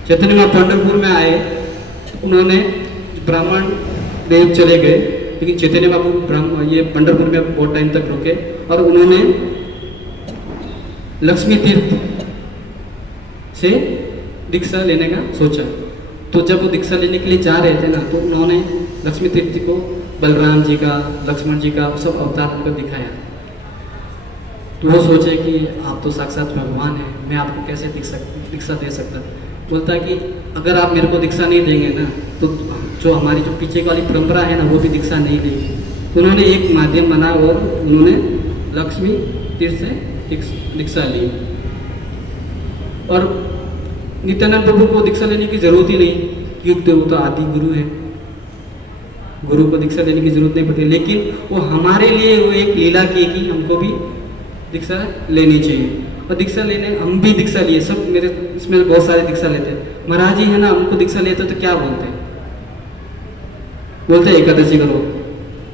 चैतन्य महाप्रभु पंढरपुर में आए, उन्होंने ब्राह्मण देव चले गए, लेकिन चैतन्य महाप्रभु ये पंढरपुर में बहुत टाइम तक रुके और उन्होंने लक्ष्मी तीर्थ से दीक्षा लेने का सोचा। तो जब वो दीक्षा लेने के लिए जा रहे थे ना, तो उन्होंने लक्ष्मी तीर्थ को बलराम जी का, लक्ष्मण जी का सब अवतार उनको दिखाया। तो वो सोचे कि आप तो साक्षात भगवान हैं, मैं आपको कैसे दीक्षा दे सकता। बोलता कि अगर आप मेरे को दीक्षा नहीं देंगे ना, तो जो हमारी जो पीछे वाली परंपरा है ना, वो भी दीक्षा नहीं देगी। तो उन्होंने एक माध्यम बना और उन्होंने लक्ष्मी तीर्थ से दीक्षा ली। और नित्यानंद प्रभु को दीक्षा लेने की जरूरत ही नहीं, क्योंकि वो तो आदि गुरु है, गुरु को दीक्षा लेने की जरूरत नहीं पड़ती। लेकिन वो हमारे लिए वो एक लीला की कि हमको भी दीक्षा लेनी चाहिए। और दीक्षा लेने हम भी दीक्षा लिए, सब मेरे इसमें बहुत सारे दीक्षा लेते हैं। महाराज जी है ना, उनको दीक्षा लेते तो क्या बोलते हैं? बोलते एकादशी करो?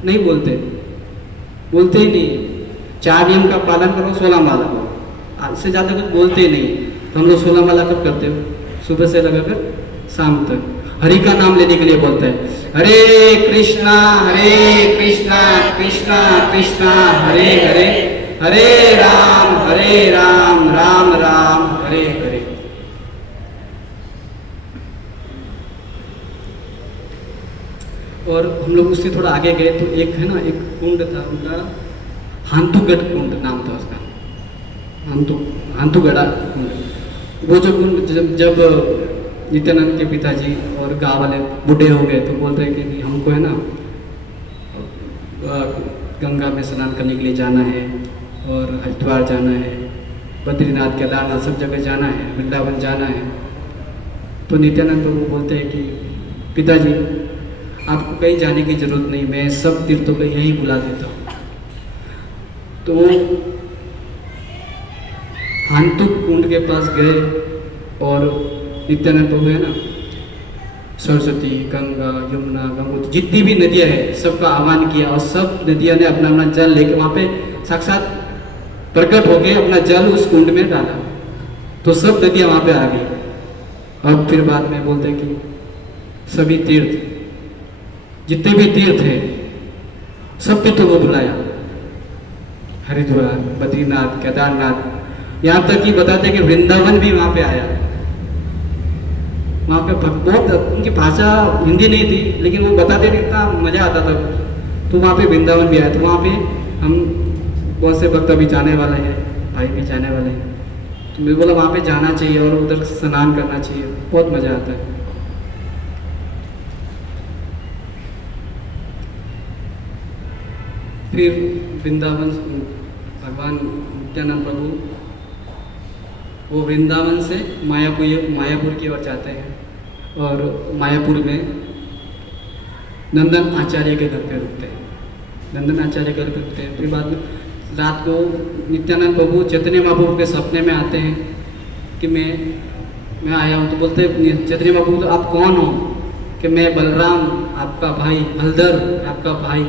नहीं बोलते, बोलते ही नहीं। 4 नियम का पालन करो, 16 माला करो, इससे ज़्यादा कुछ बोलते ही नहीं। तो हम लोग 16 माला कब करते हो? सुबह से लगाकर शाम तक हरि का नाम लेने के लिए बोलते हैं, हरे कृष्णा कृष्णा कृष्णा हरे हरे, हरे राम राम राम हरे हरे। और हम लोग उससे थोड़ा आगे गए तो एक है ना, एक कुंड था उनका, हांतुगढ़ कुंड नाम था उसका, हांतुगढ़ा कुंड। वो जो कुंड जब नित्यानंद के पिताजी और गाँव वाले बूढ़े हो गए तो बोलते हैं कि हमको है ना गंगा में स्नान करने के लिए जाना है और हरिद्वार जाना है, बद्रीनाथ केदारनाथ सब जगह जाना है, वृंदावन जाना है। तो नित्यानंद प्रभु बोलते हैं कि पिताजी आपको कहीं जाने की जरूरत नहीं, मैं सब तीर्थों को यहीं बुला देता हूँ। तो हांतुक कुंड के पास गए और नित्यानंद प्रभु है ना सरस्वती, गंगा, यमुना, गंगोत्री जितनी भी नदियाँ हैं सबका आह्वान किया और सब नदियों ने अपना अपना जल लेके वहाँ पे साक्षात प्रकट होके अपना जल उस कुंड में डाला। तो सब नदियाँ वहाँ पे आ गई। और फिर बाद में बोलते हैं कि सभी तीर्थ जितने भी तीर्थ हैं सब तीर्थों को बुलाया, हरिद्वार, बद्रीनाथ, केदारनाथ, यहाँ तक कि बताते हैं कि वृंदावन भी वहाँ पे आया। वहाँ पे बहुत उनकी भाषा हिंदी नहीं थी, लेकिन वो बताते थे इतना मज़ा आता था। तो वहाँ पे वृंदावन भी आया। तो वहाँ पे हम बहुत से भक्त अभी जाने वाले हैं, भाई भी जाने वाले हैं। तो मैं बोला वहाँ पे जाना चाहिए और उधर स्नान करना चाहिए, बहुत मज़ा आता है। फिर वृंदावन भगवान नित्यानंद प्रभु वो वृंदावन से मायापुर की ओर जाते हैं और मायापुर में नंदन आचार्य के घर पे रुकते हैं। नंदन आचार्य के घर पे रुकते हैं। फिर बाद में रात को नित्यानंद प्रभु चैतन्य महाप्रभु के सपने में आते हैं कि मैं आया हूँ। तो बोलते हैं चैतन्य महाप्रभु तो आप कौन हो? कि मैं बलराम आपका भाई, बलधर आपका भाई।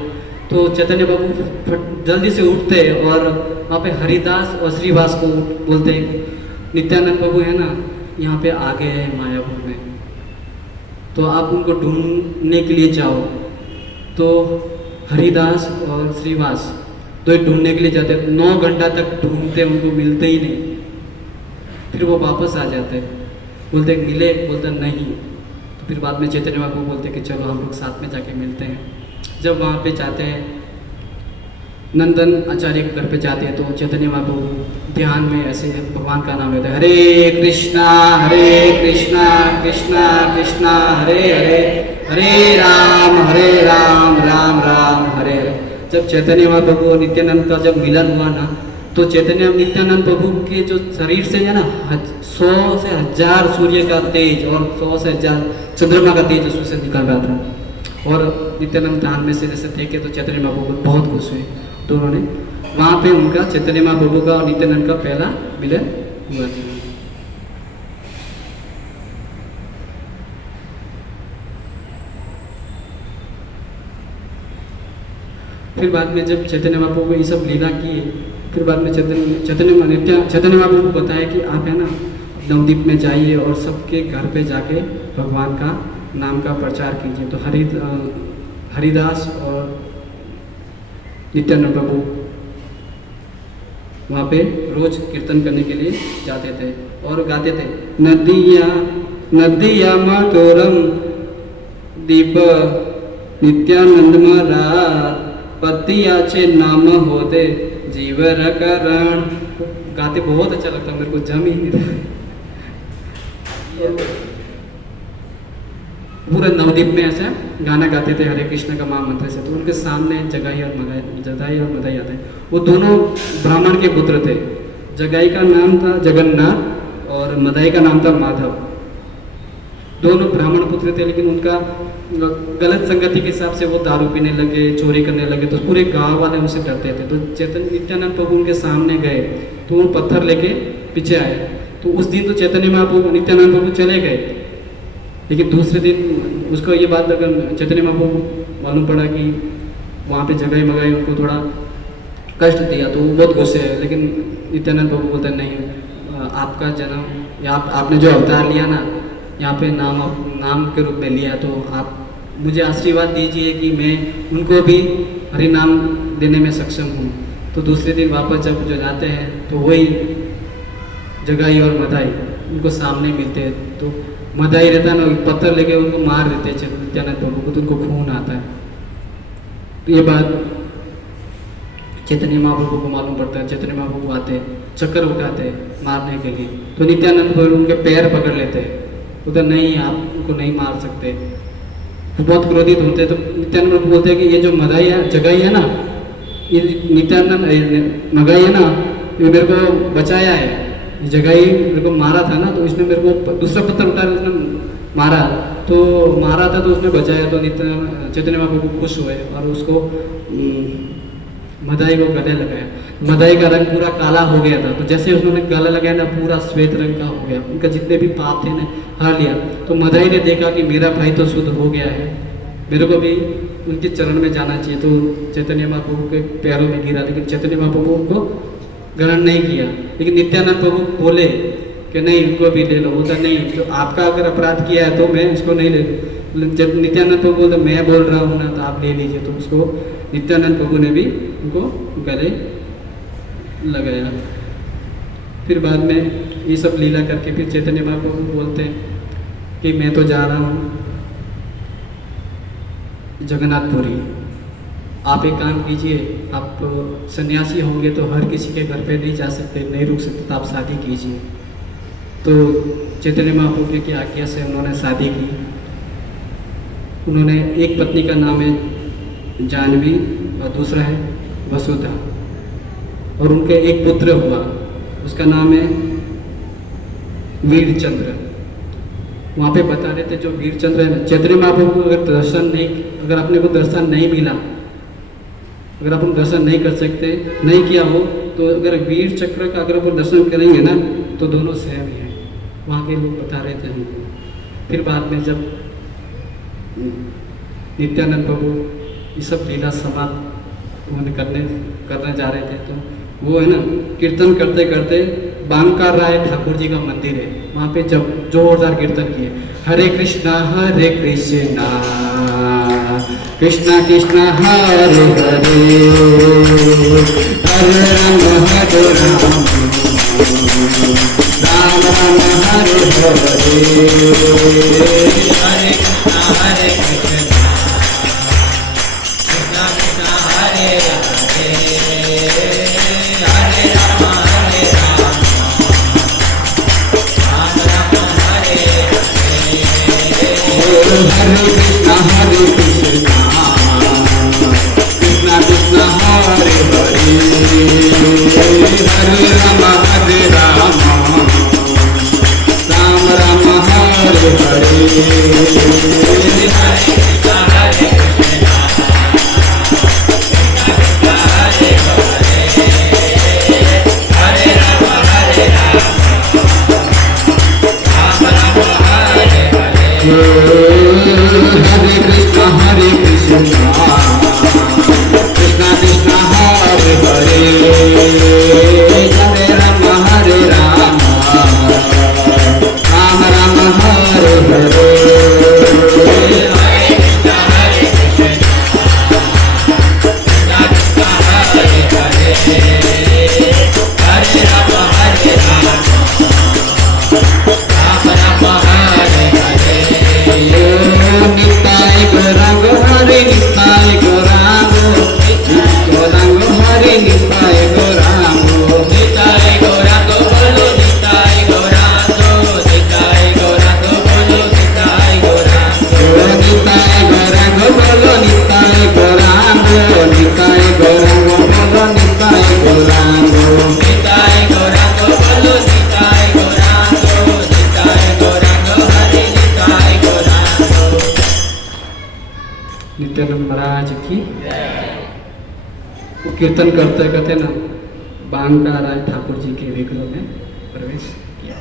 तो चैतन्य बाबू जल्दी से उठते और वहाँ पे हरिदास और श्रीवास को बोलते हैं नित्यानंद प्रभु है ना यहाँ पे आ गए हैं मायापुर में, तो आप उनको ढूंढने के लिए जाओ। तो हरिदास और श्रीवास तो ढूंढने के लिए जाते, 9 घंटा तक ढूंढते, उनको मिलते ही नहीं। फिर वो वापस आ जाते, बोलते मिले, बोलते नहीं। तो फिर बाद में चैतन्य बाबू बोलते कि चलो हम लोग साथ में जाके मिलते हैं। जब वहाँ पे जाते हैं नंदन आचार्य के घर पे जाते हैं तो चैतन्य महाप्रभु ध्यान में ऐसे भगवान का नाम लेते हैं, हरे कृष्णा कृष्णा कृष्णा हरे हरे, हरे राम राम राम हरे हरे। जब चैतन्य महाप्रभु और नित्यानंद का जब मिलन हुआ ना तो चैतन्य नित्यानंद प्रभु के जो शरीर से है ना 100 से 1000 सूर्य का तेज और 100 से 1000 चंद्रमा का तेज उसमें से निकल रहा था। और नित्यानंद ध्यान में से जैसे देखे तो चैतन्य महाप्रभु बहुत खुश हुए। तो उन्होंने वहाँ पे उनका चैतन्य महाप्रभु का और नित्यानंद का पहला मिलन हुआ था। फिर बाद में जब चैतन्य महाप्रभु को ये सब लीला किए, फिर बाद में चैतन्य महाप्रभु को बताया कि आप है ना नवद्वीप में जाइए और सबके घर पे जाके भगवान का नाम का प्रचार कीजिए। तो हरिदास और नित्यानंद प्रभु वहाँ पे रोज कीर्तन करने के लिए जाते थे और गाते थे, नदिया मधुरम दीप नित्यानंद महाराज पतियाचे नाम होते जीवर करण। गाते बहुत अच्छा लगता, मेरे को जम ही नहीं रहा। पूरा नवद्वीप में ऐसा गाना गाते थे हरे कृष्ण का महामंत्र से। तो उनके सामने जगाई और मदाई आते हैं। वो दोनों ब्राह्मण के पुत्र थे। जगाई का नाम था जगन्नाथ और मदाई का नाम था माधव। दोनों ब्राह्मण पुत्र थे, लेकिन उनका गलत संगति के हिसाब से वो दारू पीने लगे, चोरी करने लगे। तो पूरे गांव वाले उनसे डरते थे। तो चैतन्य नित्यानंद प्रभु उनके सामने गए तो वो पत्थर लेके पीछे आए। तो उस दिन तो चैतन्य महाप्रभु नित्यानंद प्रभु चले गए, लेकिन दूसरे दिन उसको ये बात अगर चैतन्य महाप्रभु मालूम पड़ा कि वहाँ पे जगाई मगाई उनको थोड़ा कष्ट दिया, तो वो बहुत गुस्से है। लेकिन नित्यानंद प्रभु बोलते नहीं, आपका जन्म या आपने जो अवतार लिया ना यहाँ पे नाम के रूप में लिया, तो आप मुझे आशीर्वाद दीजिए कि मैं उनको भी हरि नाम देने में सक्षम हूँ। तो दूसरे दिन वापस जब जो जाते हैं तो वही जगाई और मदाई उनको सामने मिलते हैं। तो मदाई रहता है ना, पत्थर लेके उनको मार देते हैं नित्यानंद प्रभु को, तो उनको खून आता है। तो ये बात चैतन्य महाप्रभु को मालूम पड़ता है। चैतन्य महाप्रभु आते चक्कर उठाते मारने के लिए, तो नित्यानंद प्रभु उनके पैर पकड़ लेते हैं। उधर नहीं, आप उनको नहीं मार सकते। वो बहुत क्रोधित होते हैं। तो नित्यानंद प्रभु बोलते हैं कि ये जो मदाई है जगाई है ना, ये नित्यानंद मगाई है ना, ये मेरे को बचाया है। जगाई मेरे को मारा था ना, तो इसने मेरे को दूसरा पत्थर उठा उसने मारा था तो उसने बचाया। तो चैतन्य महाप्रभु खुश हुए और उसको मदाई को गले लगाया। मदाई का रंग पूरा काला हो गया था, तो जैसे उन्होंने गला लगाया ना पूरा श्वेत रंग का हो गया। उनका जितने भी पाप थे ना हर लिया। तो मदाई ने देखा कि मेरा भाई तो शुद्ध हो गया है, मेरे को भी उनके चरण में जाना चाहिए। तो चैतन्य महाप्रभु के पैरों में गिरा, लेकिन चैतन्य महाप्रभु उनको ग्रहण नहीं किया। लेकिन नित्यानंद प्रभु बोले कि नहीं, उनको भी ले लो। बोलता नहीं, जो आपका अगर अपराध किया है तो मैं इसको नहीं ले लूँ। जब नित्यानंद प्रभु बोलते मैं बोल रहा हूँ ना, तो आप ले लीजिए। तो उसको नित्यानंद प्रभु ने भी उनको गले लगाया। फिर बाद में ये सब लीला करके फिर चैतन्य महाप्रभु बोलते हैं कि मैं तो जा रहा हूँ जगन्नाथपुरी, आप एक काम कीजिए, आप सन्यासी होंगे तो हर किसी के घर पे नहीं जा सकते, नहीं रुक सकते, तो आप शादी कीजिए। तो चैतन्य महाप्रभु की आज्ञा से उन्होंने शादी की। उन्होंने एक पत्नी का नाम है जानवी और दूसरा है वसुधा, और उनके एक पुत्र हुआ, उसका नाम है वीरचंद्र। वहाँ पे बता रहे थे जो वीरचंद्र है, चैतन्य महाप्रभु को अगर अपने को दर्शन नहीं मिला, अगर अपन दर्शन नहीं कर सकते, नहीं किया हो, तो अगर वीर चक्र का अगर अपन दर्शन करेंगे ना तो दोनों सेम ही हैं। वहाँ के लोग बता रहे थे हमको। फिर बाद में जब नित्यानंद प्रभु ये सब लीला समाप्त उन्होंने करने जा रहे थे, तो वो है ना कीर्तन करते करते बांकर राय ठाकुर जी का मंदिर है, वहाँ पे जब जोरदार कीर्तन किए, हरे कृष्णा कृष्णा कृष्णा हरे हरे, हरे राम राम राम हरे हरे, हरे कृष्णा हरे कृष्णा कृष्णा कृष्णा हरे हरे, हरे राम राम राम हरे हरे, हरे कृष्णा कृष्णा कृष्णा हरे हरे, नित्यानंद महाराज की वो कीर्तन करते करते ना बांका राय ठाकुर जी के विग्रह में प्रवेश किया।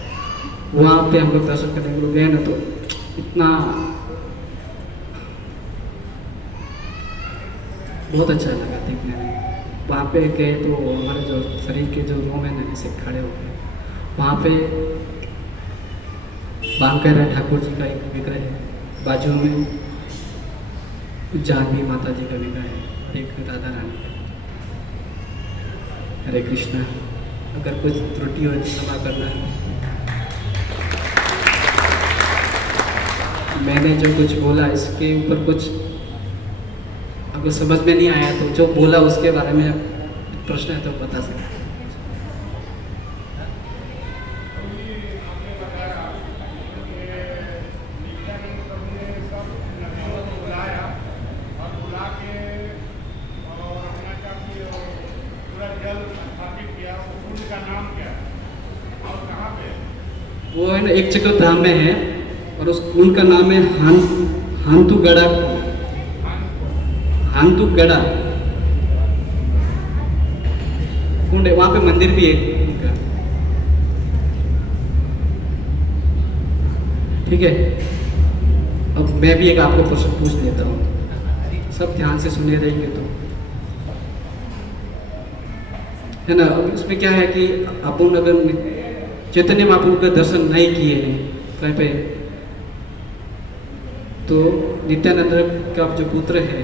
वहाँ पे हम लोग दर्शन करने के लिए गए ना, तो इतना बहुत अच्छा लगा देखने में। वहाँ पे गए तो हमारे जो शरीर के जो रोम है ना, जैसे खड़े हो गए। वहाँ पे बांका राय ठाकुर जी का एक विग्रह है, बाजू में जानवी माता जी का विग्रह है, एक राधा रानी का। हरे कृष्णा। अगर कुछ त्रुटि हो तो क्षमा करना। मैंने जो कुछ बोला इसके ऊपर कुछ अगर समझ में नहीं आया तो जो बोला उसके बारे में प्रश्न है तो बता सकते। वो है ना एक जगह धाम में है और उस उनका नाम है हांतुगड़ा। हांतुगड़ा कुंड है, वहाँ पे मंदिर भी है उनका। ठीक है, अब मैं भी एक आपको प्रश्न पूछ लेता हूँ, सब ध्यान से सुने रहेंगे तो है ना। अब उसमें क्या है कि अपन अगर चैतन्य महाप्रभु का दर्शन नहीं किए हैं कहीं पे, तो नित्यानंद का जो पुत्र है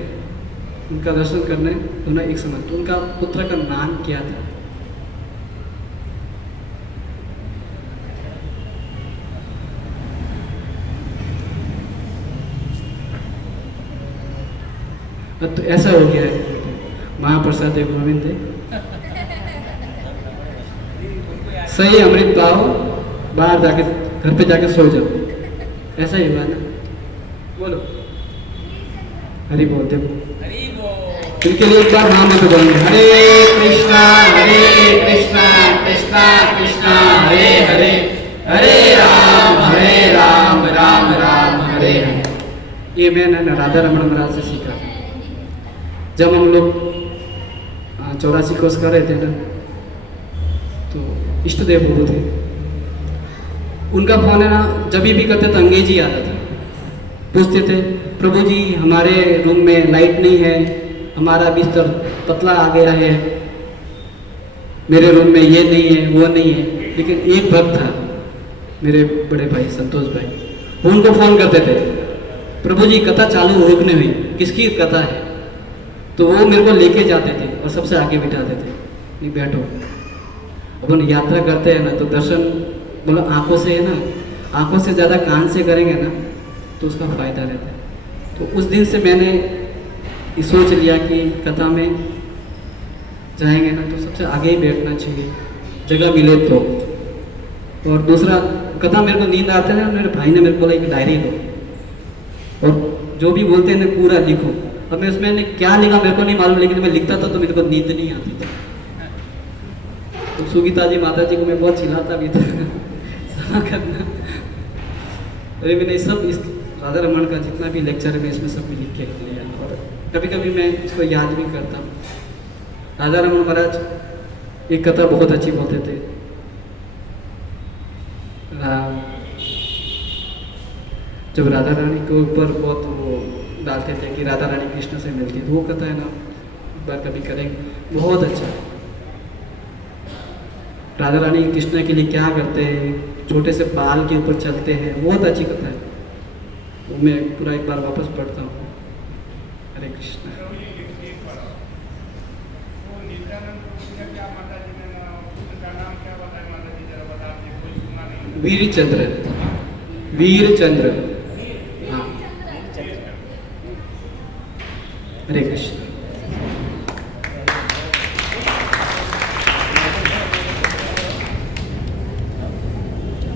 उनका दर्शन करने दोनों एक समय। तो उनका पुत्र का नाम क्या था? तो ऐसा हो गया है, महाप्रसाद देव गोविंद सही अमृत पाओ, बाहर जाके घर पे जाके सो जाओ, ऐसा ही हुआ ना। बोलो हरि बोल दे। इनके लिए एक बार नाम मत बोलेंगे, हरे कृष्णा कृष्णा कृष्णा हरे हरे, हरे राम राम राम हरे हरे। ये मैंने राधा रमण महाराज से सीखा। जब हम लोग 84 कोर्स कर रहे थे ना, तो इष्ट देव गुरु थे, उनका फोन है ना, जब भी करते तो अंग्रेजी आता था। पूछते थे, प्रभु जी हमारे रूम में लाइट नहीं है, हमारा बिस्तर पतला आ गया है, मेरे रूम में ये नहीं है वो नहीं है। लेकिन एक भक्त था मेरे बड़े भाई संतोष भाई, वो उनको फोन करते थे, प्रभु जी कथा चालू हो नहीं हुई, किसकी कथा है? तो वो मेरे को लेके जाते थे और सबसे आगे बिठाते थे, नहीं बैठो। अपन यात्रा करते हैं ना, तो दर्शन बोलो आंखों से है ना, आंखों से ज़्यादा कान से करेंगे ना तो उसका फायदा रहता है। तो उस दिन से मैंने ये सोच लिया कि कथा में जाएंगे ना तो सबसे आगे ही बैठना चाहिए, जगह मिले तो। और दूसरा, कथा मेरे को नींद आते ना, मेरे भाई ने मेरे को बोला एक डायरी लो और जो भी बोलते हैं ना पूरा लिखो। अब मैं उसमें क्या लिखा मेरे को नहीं मालूम, लेकिन मैं लिखता था तो मेरे को नींद नहीं आती थी। तो सुगीता जी माता जी को मैं बहुत चिल्लाता भी था करना। अरे मैंने सब राधा रमन का जितना भी लेक्चर है मैं इसमें सब भी लिख के लिया, और कभी कभी मैं इसको याद भी करता हूँ। राधा रमन महाराज एक कथा बहुत अच्छी बोलते थे। जब राधा रानी के ऊपर बहुत वो डालते थे कि राधा रानी कृष्ण से मिलती, तो वो कथा है ना, एक बार कभी करेंगे, बहुत अच्छा है। राधा रानी कृष्ण के लिए क्या करते हैं, छोटे से बाल के ऊपर चलते हैं, बहुत अच्छी कथा है वो। मैं पूरा एक बार वापस पढ़ता हूँ। हरे कृष्ण। वीरचंद्र, वीरचंद्र, हाँ। हरे कृष्ण।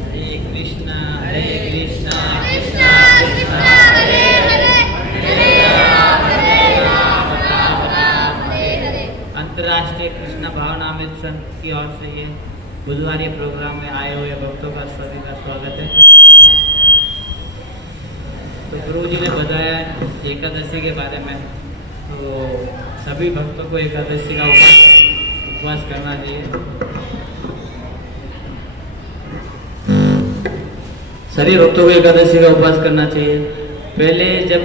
हरे कृष्णा हरे कृष्णा कृष्णा कृष्णा हरे हरे हरे राम राम हरे हरे। अंतर्राष्ट्रीय कृष्ण भावनामृत संघ की ओर से ये बुधवार प्रोग्राम में आए हुए भक्तों का सभी का स्वागत है। तो गुरु जी ने बताया एकादशी के बारे में, तो सभी भक्तों को एकादशी का उपवास करना चाहिए। सभी भक्तों को एकादशी का उपवास करना चाहिए। पहले जब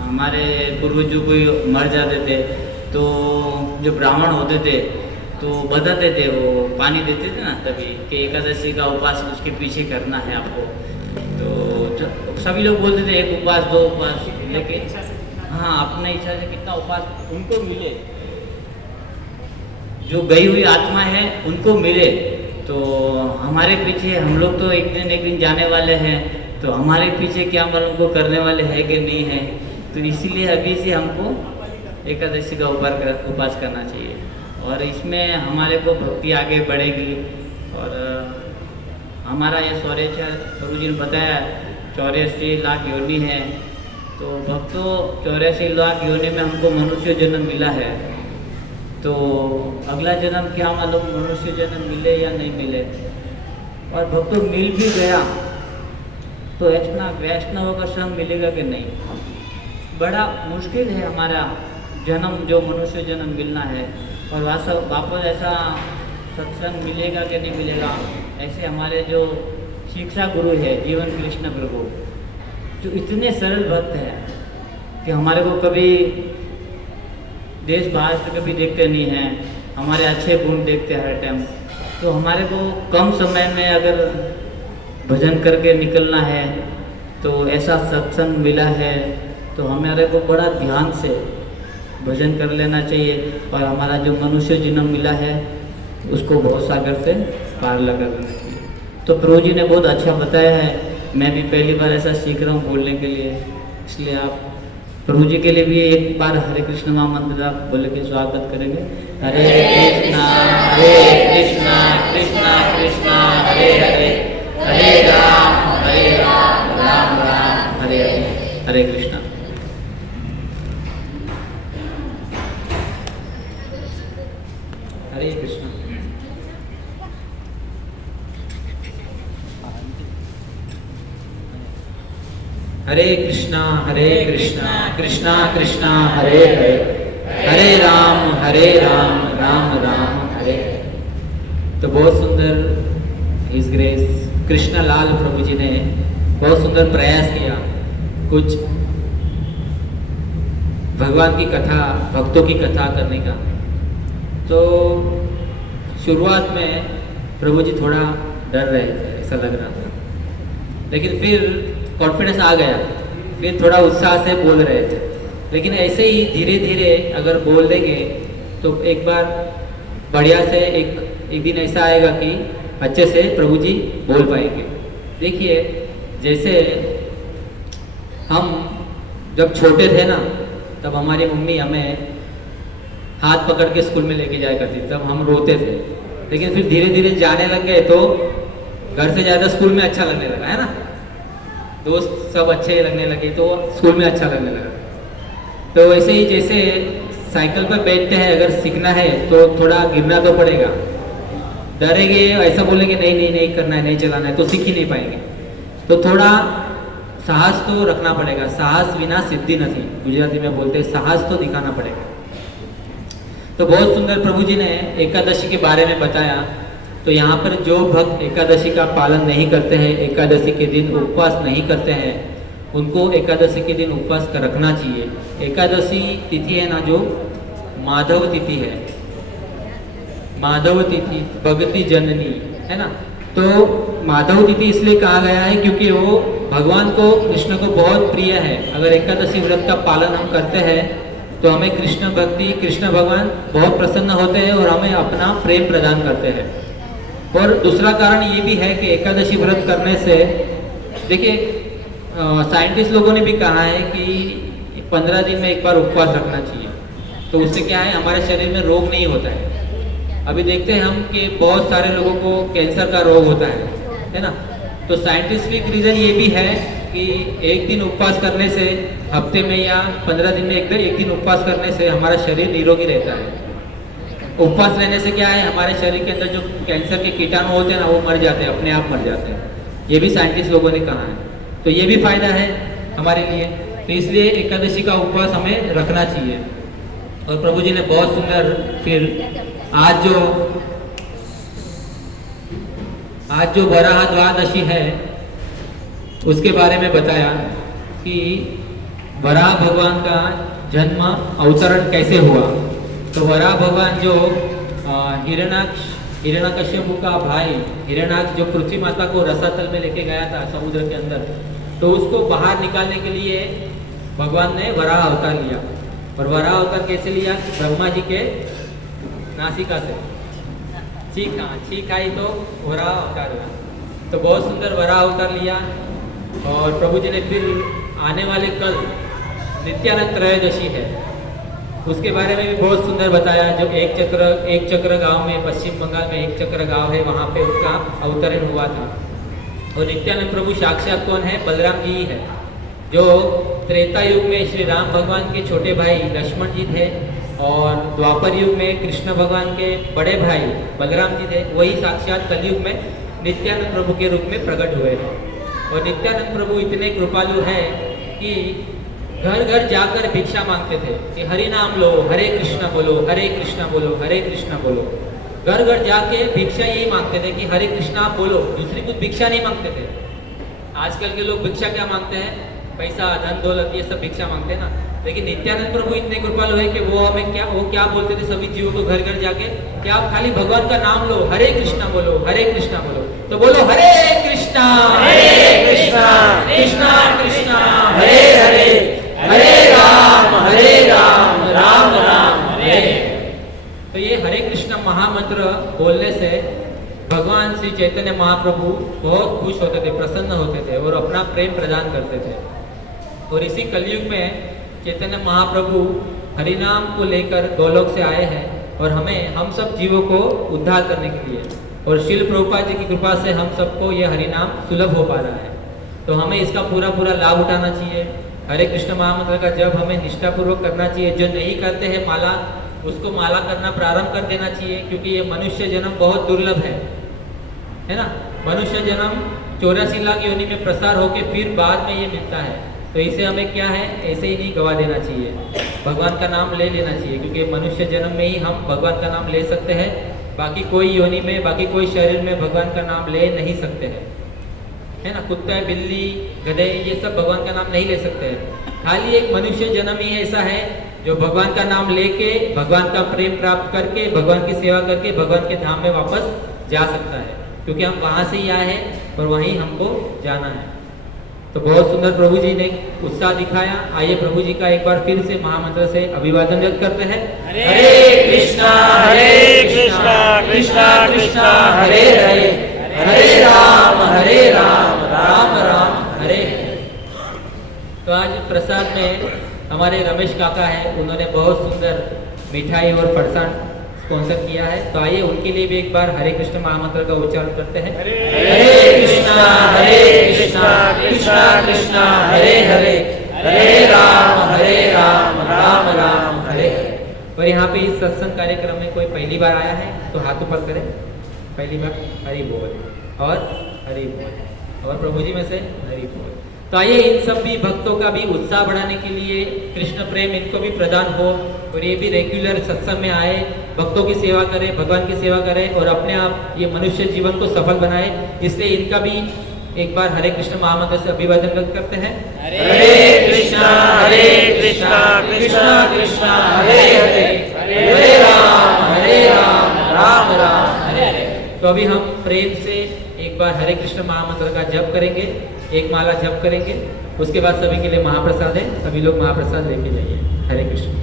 हमारे पूर्वज कोई मर जाते थे तो जो ब्राह्मण होते थे तो बताते थे, वो पानी देते थे ना तभी, कि एकादशी का उपवास उसके पीछे करना है आपको। तो सभी लोग बोलते थे एक उपवास दो उपवास, लेकिन हाँ अपने इच्छा से कितना उपवास उनको मिले, जो गई हुई आत्मा है उनको मिले। तो हमारे पीछे हम लोग तो एक दिन जाने वाले हैं, तो हमारे पीछे क्या मालूम को करने वाले हैं कि नहीं है। तो इसीलिए अभी से हमको एकादशी का उपवास करना चाहिए, और इसमें हमारे को भक्ति आगे बढ़ेगी। और हमारा ये सौरेश्वर प्रभु जी ने बताया 84 लाख योनि है, तो भक्तों 84 लाख योनि में हमको मनुष्य जन्म मिला है। तो अगला जन्म क्या मालूम मनुष्य जन्म मिले या नहीं मिले, और भक्तों मिल भी गया तो वैष्णव का संग मिलेगा कि नहीं। बड़ा मुश्किल है हमारा जन्म, जो मनुष्य जन्म मिलना है, और वापस ऐसा सत्संग मिलेगा कि नहीं मिलेगा। ऐसे हमारे जो शिक्षा गुरु है जीवन कृष्ण प्रभु, जो इतने सरल भक्त हैं कि हमारे को कभी देश बाहर से कभी देखते नहीं हैं, हमारे अच्छे गुण देखते हैं हर टाइम। तो हमारे को कम समय में अगर भजन करके निकलना है, तो ऐसा सत्संग मिला है तो हमारे को बड़ा ध्यान से भजन कर लेना चाहिए, और हमारा जो मनुष्य जन्म मिला है उसको बहुत सागर से पार लगा लेना चाहिए। तो प्रभु जी ने बहुत अच्छा बताया है, मैं भी पहली बार ऐसा सीख रहा हूँ बोलने के लिए, इसलिए आप प्रभु जी के लिए भी एक बार हरे कृष्ण महामंत्र आप बोल के स्वागत करेंगे। हरे कृष्णा कृष्णा कृष्णा हरे हरे, हरे राम राम राम हरे हरे। हरे कृष्णा। हरे कृष्णा। हरे कृष्णा कृष्णा कृष्णा हरे हरे, हरे राम राम राम हरे हरे। तो बहुत सुंदर हिज ग्रेस कृष्ण लाल प्रभु जी ने बहुत सुंदर प्रयास किया कुछ भगवान की कथा, भक्तों की कथा करने का। तो शुरुआत में प्रभु जी थोड़ा डर रहे थे, ऐसा लग रहा था, लेकिन फिर कॉन्फिडेंस आ गया, फिर थोड़ा उत्साह से बोल रहे थे। लेकिन ऐसे ही धीरे धीरे अगर बोल देंगे तो एक बार बढ़िया से एक दिन ऐसा आएगा कि अच्छे से प्रभु जी बोल पाएंगे। देखिए, जैसे हम जब छोटे थे ना, तब हमारी मम्मी हमें हाथ पकड़ के स्कूल में लेके जाया करती, तब हम रोते थे। लेकिन फिर धीरे धीरे जाने लग गए तो घर से ज़्यादा स्कूल में अच्छा लगने लगा, है ना। दोस्त सब अच्छे लगने लगे तो स्कूल में अच्छा लगने लगा। तो वैसे ही जैसे साइकिल पर बैठते हैं, अगर सीखना है तो थोड़ा गिरना तो पड़ेगा। डरेंगे, ऐसा बोलेंगे नहीं नहीं नहीं करना है, नहीं चलाना है, तो सीख ही नहीं पाएंगे। तो थोड़ा साहस तो रखना पड़ेगा, साहस बिना सिद्धि नहीं, गुजराती में बोलते हैं, साहस तो दिखाना पड़ेगा। तो बहुत सुंदर प्रभु जी ने एकादशी के बारे में बताया। तो यहाँ पर जो भक्त एकादशी का पालन नहीं करते हैं, एकादशी के दिन उपवास नहीं करते हैं, उनको एकादशी के दिन उपवास कर रखना चाहिए। एकादशी तिथि है ना, जो माधव तिथि है, माधव तिथि भगति जननी है ना। तो माधव तिथि इसलिए कहा गया है क्योंकि वो भगवान को, कृष्ण को बहुत प्रिय है। अगर एकादशी व्रत का पालन हम करते हैं तो हमें कृष्ण भक्ति, कृष्ण भगवान बहुत प्रसन्न होते हैं और हमें अपना प्रेम प्रदान करते हैं। और दूसरा कारण ये भी है कि एकादशी व्रत करने से, देखिए साइंटिस्ट लोगों ने भी कहा है कि 15 दिन में एक बार उपवास रखना चाहिए। तो उससे क्या है, हमारे शरीर में रोग नहीं होता है। अभी देखते हैं हम कि बहुत सारे लोगों को कैंसर का रोग होता है ना। तो साइंटिफिक रीज़न ये भी है कि एक दिन उपवास करने से, हफ्ते में या 15 दिन में एक दिन उपवास करने से हमारा शरीर निरोगी रहता है। उपवास रहने से क्या है, हमारे शरीर के अंदर जो कैंसर के कीटाणु होते हैं ना, वो मर जाते हैं, अपने आप मर जाते हैं। ये भी साइंटिस्ट लोगों ने कहा है। तो ये भी फायदा है हमारे लिए। तो इसलिए एकादशी का उपवास हमें रखना चाहिए। और प्रभु जी ने बहुत सुंदर फिर आज जो वराह द्वादशी है उसके बारे में बताया कि वराह भगवान का जन्म अवतरण कैसे हुआ। तो वराह भगवान जो हिरण्यकश्यपु का भाई हिरण्याक्ष जो पृथ्वी माता को रसातल में लेके गया था समुद्र के अंदर, तो उसको बाहर निकालने के लिए भगवान ने वराह अवतार लिया। और वराह अवतार कैसे लिया, ब्रह्मा जी के नासिका से छींक आई तो वराह अवतार हुआ। तो बहुत सुंदर वराह अवतार लिया। और प्रभु जी ने फिर आने वाले कल नित्यानंद त्रयोदशी है, उसके बारे में भी बहुत सुंदर बताया। जो एक चक्र गांव में, पश्चिम बंगाल में एक चक्र गांव है, वहाँ पे उसका अवतरण हुआ था। और नित्यानंद प्रभु साक्षात कौन है, बलराम जी है, जो त्रेता युग में श्री राम भगवान के छोटे भाई लक्ष्मण जी थे और द्वापर युग में कृष्ण भगवान के बड़े भाई बलराम जी थे। वही साक्षात कलयुग में नित्यानंद प्रभु के रूप में प्रकट हुए हैं। और नित्यानंद प्रभु इतने कृपालु हैं कि घर घर जाकर भिक्षा मांगते थे कि हरि नाम लो, हरे कृष्णा बोलो, हरे कृष्णा बोलो, हरे कृष्णा बोलो। घर घर जाके भिक्षा यही मांगते थे कि हरे कृष्णा आप बोलो, दूसरी कुछ भिक्षा नहीं मांगते थे। आजकल के लोग भिक्षा क्या मांगते हैं, पैसा, धन दौलत, ये सब भिक्षा मांगते हैं ना। लेकिन नित्यानंद प्रभु इतने कृपालु है कि वो क्या बोलते थे सभी जीवों को घर घर जाके कि आप खाली भगवान का नाम लो, हरे कृष्णा बोलो, हरे कृष्णा बोलो। तो बोलो हरे कृष्णा कृष्णा कृष्णा हरे हरे, हरे राम राम राम हरे। तो ये हरे कृष्ण महामंत्र बोलने से भगवान श्री चैतन्य महाप्रभु बहुत खुश होते थे, प्रसन्न होते थे और अपना प्रेम प्रदान करते थे। और इसी कलयुग में चैतन्य महाप्रभु हरिनाम को लेकर गोलोक से आए हैं और हम सब जीवों को उद्धार करने के लिए। और श्रील प्रभुपाद जी की कृपा से हम सबको यह हरिनाम सुलभ हो पा रहा है। तो हमें इसका पूरा लाभ उठाना चाहिए। हरे कृष्ण महामंत्र का जब हमें निष्ठापूर्वक करना चाहिए। जो नहीं करते हैं माला, उसको माला करना प्रारंभ कर देना चाहिए, क्योंकि ये मनुष्य जन्म बहुत दुर्लभ है ना। मनुष्य जन्म 84 लाख योनि में प्रसार होके फिर बाद में ये मिलता है। तो इसे हमें क्या है, ऐसे ही नहीं गवा देना चाहिए, भगवान का नाम ले लेना चाहिए, क्योंकि मनुष्य जन्म में ही हम भगवान का नाम ले सकते हैं। बाकी कोई योनि में, बाकी कोई शरीर में भगवान का नाम ले नहीं सकते हैं, है ना। कुत्ता, बिल्ली, गधे, ये सब भगवान का नाम नहीं ले सकते हैं। खाली एक मनुष्य जन्म ही ऐसा है जो भगवान का नाम लेके, भगवान का प्रेम प्राप्त करके, भगवान की सेवा करके भगवान के धाम में वापस जा सकता है, क्योंकि हम वहाँ से ही आए हैं और वहीं हमको जाना है। तो बहुत सुंदर प्रभु जी ने उत्साह दिखाया। आइए प्रभु जी का एक बार फिर से महामंत्र से अभिवादन व्यक्त करते हैं। हरे कृष्णा कृष्णा कृष्णा हरे हरे, हरे राम राम राम हरे। तो आज प्रसाद में हमारे रमेश काका है, उन्होंने बहुत सुंदर मिठाई और फरसान स्पॉन्सर किया है। तो आइए उनके लिए भी एक बार हरे कृष्ण महामंत्र का उच्चारण करते हैं। हरे कृष्णा कृष्णा कृष्णा हरे हरे, हरे राम राम राम हरे हरे। और यहाँ पे इस सत्संग कार्यक्रम में कोई पहली बार आया है तो हाथ ऊपर करें। पहली बार हरि बोल और हरि बोल, और प्रभु जी में से हरि बोल। तो आइए इन सब भी भक्तों का भी उत्साह बढ़ाने के लिए कृष्ण प्रेम इनको भी प्रदान हो और ये भी रेगुलर सत्संग में आए, भक्तों की सेवा करें, भगवान की सेवा करें और अपने आप ये मनुष्य जीवन को सफल बनाए। इसलिए इनका भी एक बार हरे कृष्ण महामंत्र से अभिवादन व्यक्त करते हैं। हरे कृष्णा कृष्णा कृष्णा हरे हरे, हरे राम राम राम हरे हरे। तो अभी हम प्रेम से एक बार हरे कृष्ण महामंत्र का जप करेंगे, एक माला जप करेंगे। उसके बाद सभी के लिए महाप्रसाद है, सभी लोग महाप्रसाद लेके जाइए। हरे कृष्ण।